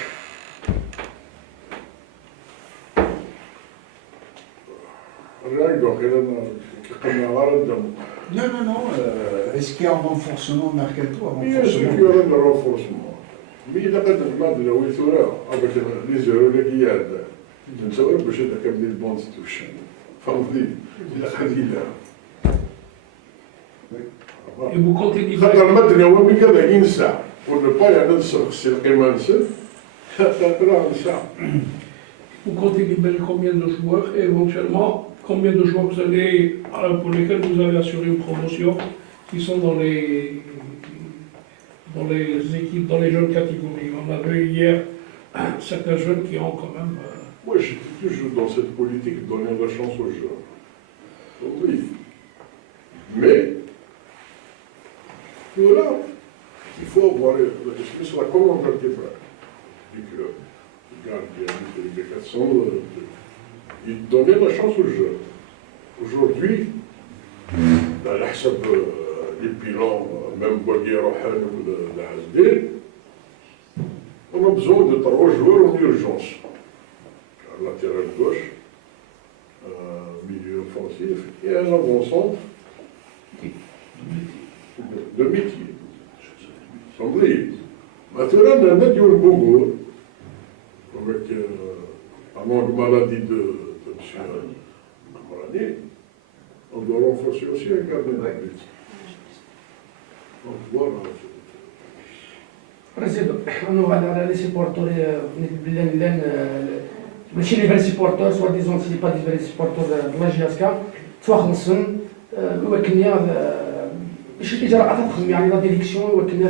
Non. Est-ce qu'il y a un renforcement mercato? Bien sûr qu'il y aura un renforcement. Mais il n'y a pas de demande de la voiture avec les euros, les guillades. Je ne sais pas si je vais le bon touche. Famille, il a dit là. Et vous comptez libérer, خاطر المدني هو من كذا ينسى والباي على السرخ القيمه نسى نسى vous comptez libérer combien de joueurs et éventuellement combien de joueurs vous allez, pour lesquels vous allez assurer une promotion qui sont dans les équipes, dans les jeunes catégories. On a vu hier certains jeunes qui ont quand même. Moi, j'étais toujours dans cette politique de donner la chance aux joueurs. Oui. Mais, voilà, il faut avoir l'esprit sur la commande vertébrale du club, du gardien, de l'éducation, de donner la chance aux joueurs. Aujourd'hui, dans les bilans, même Bogué Rohan ou de Hasdil, on a besoin de 3 joueurs en urgence. Un latéral gauche, un milieu offensif et un avant-centre de métier. Semblez. Maintenant, on a un Bourgour, avec un manque de maladie de M. Morani. On doit renforcer aussi un gardien de but. Donc voilà. Président, on aura les supporters, ماشي لي فان سيبورتور سوا ديزون سي با دي فان سيبورتور د لا جي اس كا تواخلصن وكنيا باش الاجراءات تخدم يعني لا ديريكسيون وكنيا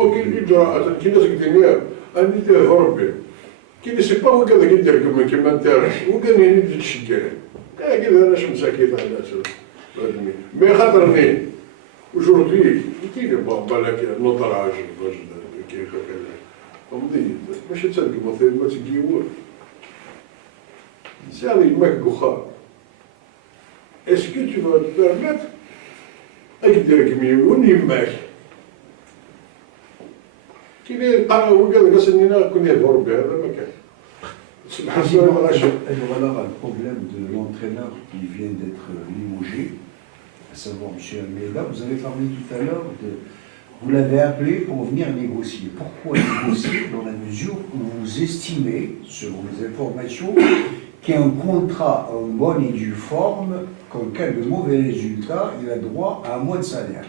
اوكي اجراءات كي ناس كدير عندي تهرب كي نسي با هو كذا كيدير كما انت وكان يعني تشجع كذا انا شمس كيف هذا مي خاطرني aujourd'hui كاين بالك نوطراج كيف كذا ماشي تصدق مثلا ما تجيور سالي ماك غوخا اسكو tu vas te permettre اقدر كميون يماك كاين قراو كذا قاسنينا كنا يدور بهذا ما كان سبحان الله Alors, le problème de l'entraîneur qui vient d'être limogé, à savoir M. Almeida, vous avez parlé tout à l'heure vous l'avez appelé pour venir négocier. Pourquoi négocier? Dans la mesure où vous estimez, selon les informations, qu'il y a un contrat en bonne et due forme, qu'en cas de mauvais résultat, il a droit à un mois de salaire.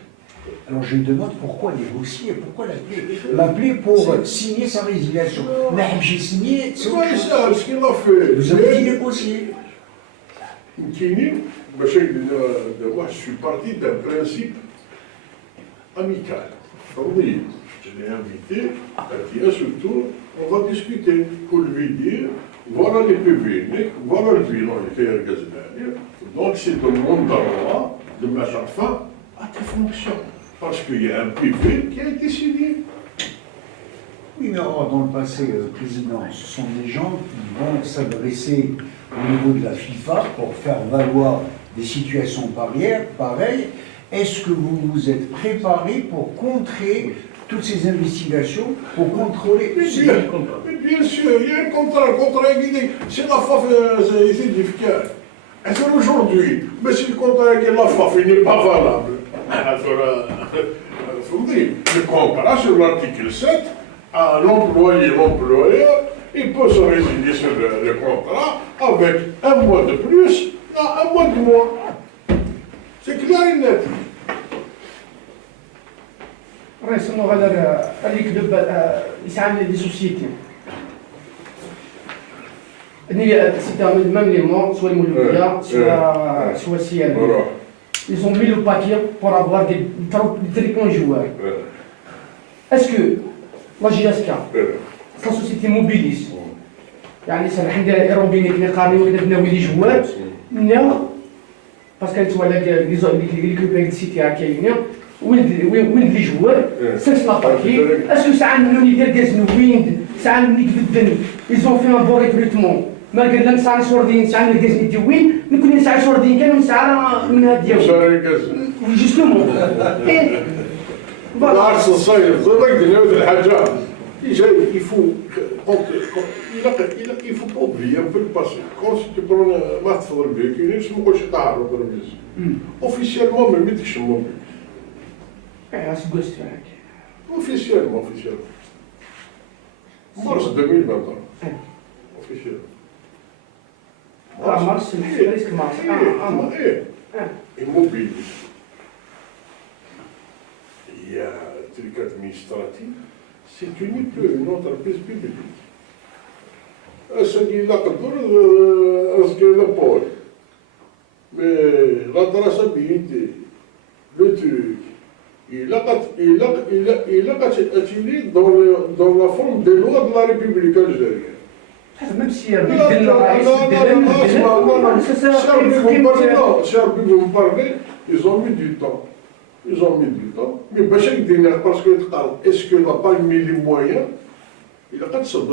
Alors je me demande pourquoi négocier, pourquoi l'appeler? L'appeler pour signer sa résiliation. Mais j'ai signé, c'est autre chose. ça, ce qu'il a fait. Vous avez dit négocier. Kini, moi je suis parti d'un principe amical. Oui, je l'ai invité, à dire surtout, on va discuter pour lui dire, voilà les PV, voilà le bilan, donc c'est de mon droit de mettre fin à tes fonctions. Parce qu'il y a un PV qui a été signé. Oui, mais alors, dans le passé, Président, ce sont des gens qui vont s'adresser au niveau de la FIFA pour faire valoir des situations pareilles. Est-ce que vous vous êtes préparé pour contrer toutes ces investigations, pour contrôler... Mais bien sûr, il y a un contrat qui dit, c'est la FAF, c'est difficile. Et c'est aujourd'hui, mais si le contrat avec la FAF il n'est pas valable, le contrat sur l'article 7, un employé, l'employeur, il peut se résilier sur le contrat avec un mois de plus, non, un mois de moins. C'est clair et net. رئيس المغادرة اللي يكذب يسعى لي سوسيتي. C'était même les morts, soit les Mouloudia, soit CIL. Ils ont mis le paquet pour avoir des très bons joueurs. Est-ce que la GSK, la société mobilise, يعني سنح ندير ايروبيني كنا قارنين وكنا بناوي لي جوار نا باسكو انت ولا لي كلوب سيتي كاينين وين لي جوار سنس لا باكي اسكو ساعه منهم يدير كازنو ويند ساعه مني كبدن ايزون في ان بون ريكروتمون ما قال لنا ساعه شوردين ساعه من الكازن ديوين نكون ساعه شوردين كانوا ساعه من هاد ديالهم جوستومون العرس الصيف صدق ديال الحاجه il faut pas oublier un peu le passé. Quand tu prends un match de véhicule, je ne sais pas officiellement, mais je ne sais pas. Officiellement. Mars 2020. Officiellement. mars c'est mars. Immobile. Il y a un truc administratif. C'est une entreprise publique. C'est la pôle. Mais la traçabilité, le truc, il a attiré dans la forme des lois de la République algérienne. Même si vous me parlez, ils ont mis du temps. Mais parce que est-ce qu'il n'a pas mis les moyens? Il a pas de ça de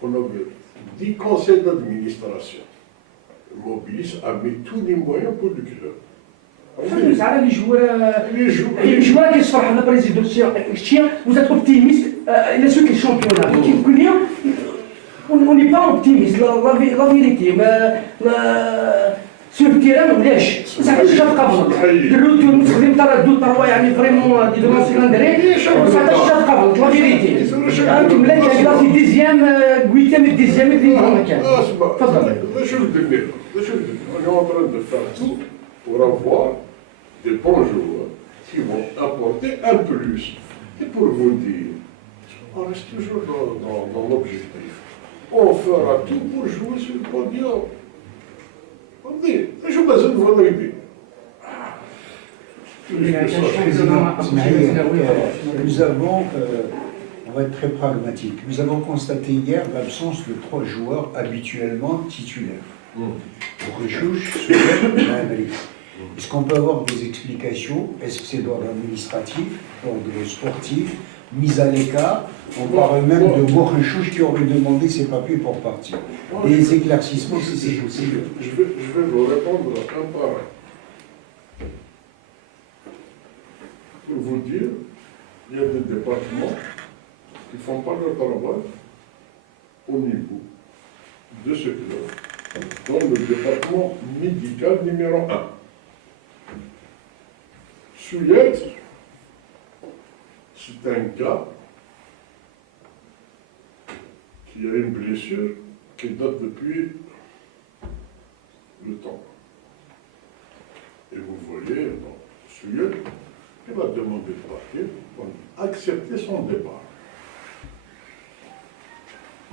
on a 10 conseils d'administration. Mobilis a mis tous les moyens pour le club. Les joueurs qui se font le président vous êtes optimiste, il suite le championnat. On n'est pas optimiste, la vérité. Sur le terrain, ولاش؟ صحيح الشاط قبل. الروتور مستخدم تردد تروا يعني فريمون دي دومون سكندري وصحيح الشاط قبل، لا فيريتي. أنتم لا كان في ديزيام huitième ديزيام اللي ما كان. تفضل. On est en train de faire tout pour avoir des bons joueurs qui vont apporter un plus. Et pour vous dire, on reste toujours dans l'objectif. On fera tout pour jouer sur le podium. Je besoin de votre idée. Nous avons, on va être très pragmatique, nous avons constaté hier l'absence de 3 joueurs habituellement titulaires. Rechouch, Soulen et Amérique. Est-ce qu'on peut avoir des explications? Est-ce que c'est d'ordre administratif, d'ordre sportif, mise à l'écart? On parle même de Bourrechouch qui aurait demandé ses papiers pour partir. Des éclaircissements si c'est possible. Je vais vous répondre un par un. Pour vous dire, il y a des départements qui ne font pas leur travail au niveau de ce club, dans le département médical numéro 1. Souillette, c'est un cas qui a une blessure qui date depuis le temps. Et vous voyez, bon, celui-là, il va demander de partir, on a accepté son départ.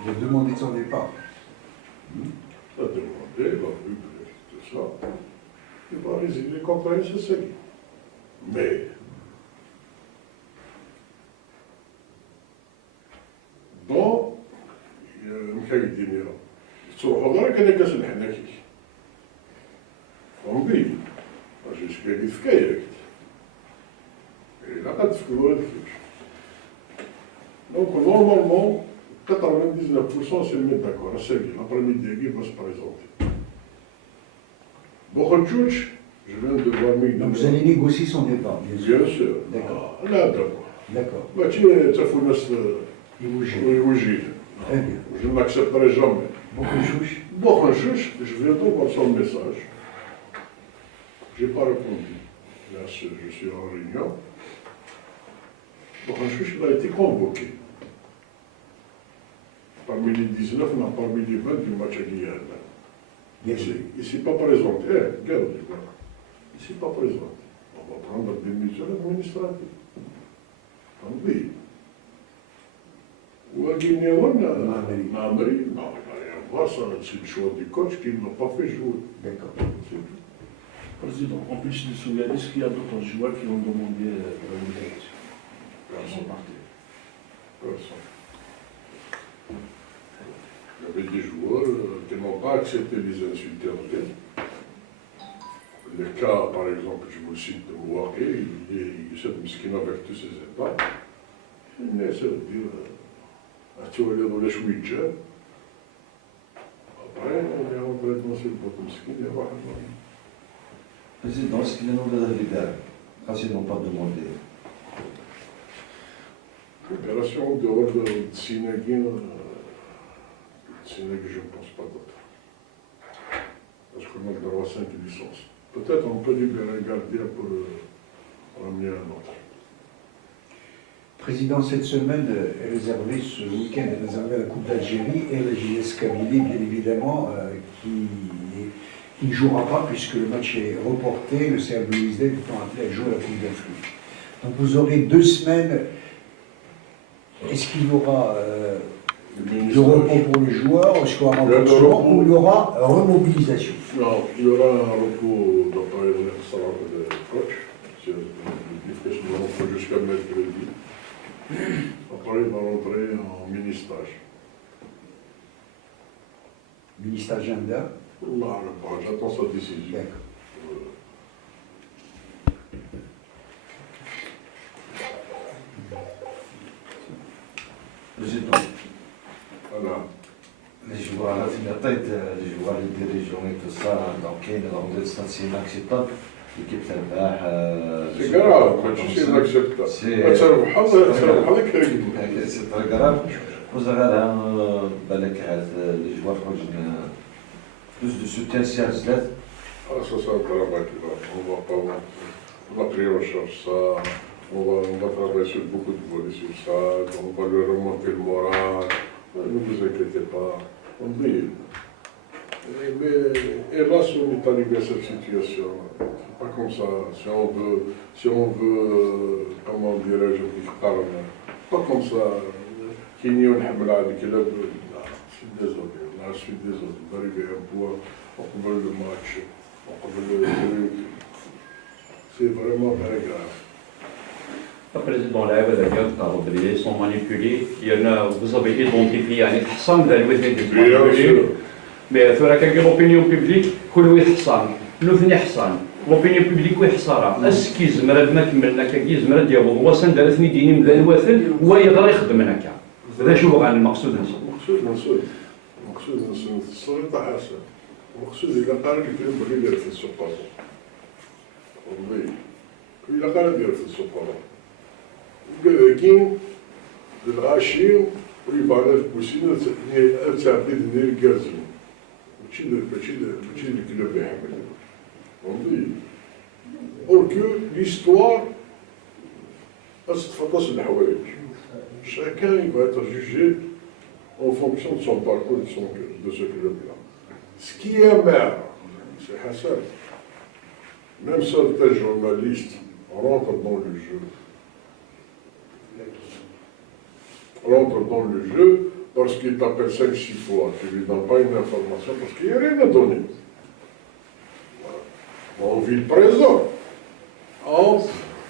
Il a demandé son départ. Il a demandé, il a vu tout ça, il va résilier contre un SSI. Mais, dans مكايدين تصور حضرتك انا كاس الحناكي فهمتي اجي شكاية فكاية إلا قد تفكروا هذا كيفاش دونك نورمالمون 99% c'est le mettre d'accord, c'est bien, l'après-midi il va se présenter. Bokhotchouch, je viens de voir Miguel. Donc vous allez négocier son départ, bien sûr. Bien sûr. D'accord. Là, d'accord. D'accord. ماشي تفوا الناس Il vous gêne. يوجيه. Très bien. Je ne l'accepterai jamais. Bokhotchouch. Bokhotchouch, je viens de voir son message. Je n'ai pas répondu. Là, je suis en réunion. Bokhotchouch, il a été convoqué. Parmi les 19, on a parmi les 20 du match à Guyane. Il ne s'est pas présenté. Regarde, il ne s'est pas présenté. On va prendre des mesures administratives. Oui. Ou à Guinée, on a Namri. Non, il n'a rien à voir, ça, c'est le choix du coach qui ne l'a pas fait jouer. D'accord. C'est tout. Président, en plus de Souleymane, est-ce qu'il y a d'autres joueurs qui ont demandé la mobilisation? Personne. Personne. Il y avait des joueurs qui n'ont pas accepté les insultes terroristes. Le cas, par exemple, je vous le cite de Mouaké, il est miskin avec tous ses états. Il essaie de dire, tu vas aller dans les chouïdjas. Après, on est rentré dans ce pot miskin, il y a pas de Président, est-ce qu'il y a un nombre d'affaires quand ils n'ont pas demandé? L'opération de rôle de Sinagui, je ne pense pas d'autre. Parce qu'on a le droit à 5 licences. Peut-être on peut libérer un gardien pour ramener un autre. Président, cette semaine est réservée, ce week-end est réservé à la Coupe d'Algérie et la JS Kabylie, bien évidemment, qui ne jouera pas puisque le match est reporté, le CR Belouizdad étant appelé à jouer à la Coupe d'Afrique. Donc vous aurez 2 semaines. Est-ce qu'il y aura de repos pour les joueurs, est-ce qu'il y aura renforcement ou il y aura remobilisation? Non, il y aura un repos d'après le salaire de coach. C'est le difficile de rentrer jusqu'à mercredi. Après, il va rentrer en mini-stage. Mini-stage agenda? Non, j'attends sa décision. D'accord. Président, Voilà. les joueurs, la fin de tête, les joueurs, les dirigeants et tout ça, donc il y a une c'est inacceptable. L'équipe تربح. C'est grave, tu sais, inacceptable. C'est très grave. Vous avez بالك هاد les joueurs plus de soutien si à Zled. Ah, ça, c'est un travail qui va. On va pris en charge ça. On va travailler sur beaucoup de volets sur ça. On va lui remonter le moral. Ne vous inquiétez pas. On dit. Mais hélas, on est arrivé à cette situation. C'est pas comme ça. Si on veut, comment dirais-je, pas comme ça. Qui n'y a pas de je suis désolé. Là, je suis désolé. D'arriver à un point, on veut le match, on veut le truc. C'est vraiment très grave. Le président لعب هذاك تاع البلي سون مانيبولي لان vous avez identifié يعني حصان ذا الوثن مانيبولي مي ثورا كاين لوبينيون بيبليك كل واحد حصان لوثني حصان لوبينيون بيبليك واحد حصاره اسكي زمرا ما كملنا كاكي زمرا ديالو هو سن دارتني ديني من الوثن هو يقدر يخدم هناك هذا شو بغى المقصود المقصود الصورة حسن المقصود إذا قال لك ينبغي يدير في السوق والله إذا قال يدير في السوق كاين الغاشي ويبغى الكوسينة تعطي ديال الكازين ماشي الكلاب يحمل. Or que l'histoire Chacun il va être jugé en fonction de son parcours, de ce club-là. Ce qui est amer, c'est Hassan. Même certains journalistes rentrent dans le jeu. Rentrent dans le jeu parce qu'il t'appelle 5-6 fois, tu ne lui donnes pas une information parce qu'il n'y a rien à donner. Voilà. On vit le présent. Oh,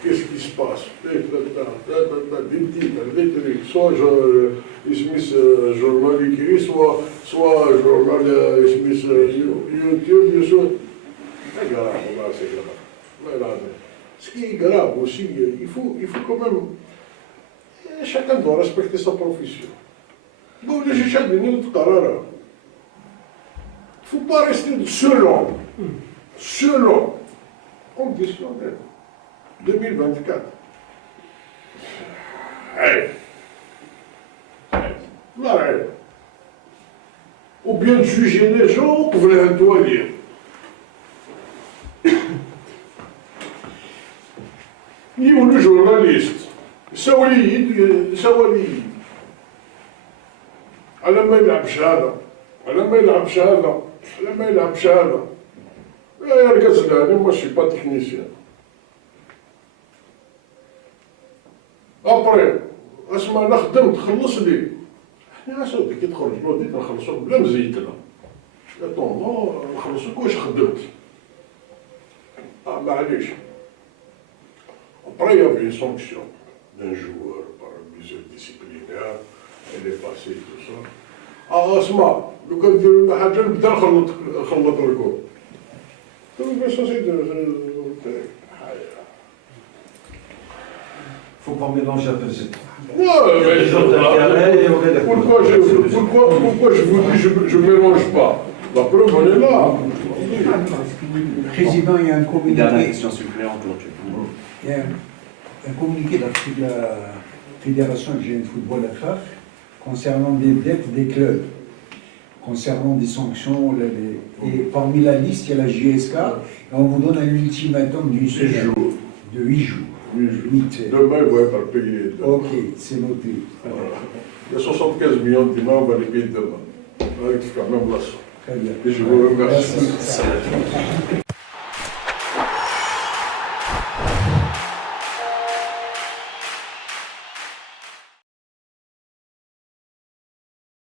qu'est-ce qui se passe? Des petits trucs. Soit journal écrit, soit journal YouTube, soit. C'est grave, là, c'est grave. Ce qui est grave aussi, il faut quand même. Chacun doit respecter sa profession. Bon, les juges de il ne faut pas rester selon, conditionnel. 2024. L'arrêt. Ou bien de juger les gens pour les nettoyer. Ni ou le journaliste. سواليد على ما يلعبش هذا على ما يلعبش هذا على ما يلعبش هذا يا رجال انا ماشي با تكنيسيان ابري اسمع انا خدمت خلص لي احنا سودي كي تخرج لوديت نخلصوك بلا مزيتنا يا طون نخلصوك واش خدمت معليش ابري يا في سانكسيون d'un joueur par mesure disciplinaire, elle est passée, tout ça. اسمع لو كان ديروا لنا حاجه نبدا نخلط لكم. Donc ça c'est Faut pas mélanger un peu ces pourquoi je vous dis je ne mélange pas? La preuve on est là. Président, il y a un communiqué. Dernière question suppléante, Il y a un communiqué de la Fédération algérienne de football FF concernant des dettes des clubs, concernant des sanctions. Et parmi la liste, il y a la JSK. Et on vous donne un ultimatum d'une semaine. De 8 jours. 8. Demain, vous n'allez pas le payer. Ok, c'est noté. Voilà. Il y a 75 millions de dinars, on va les payer demain. Avec quand même la somme. Très bien. Et je vous remercie. Merci.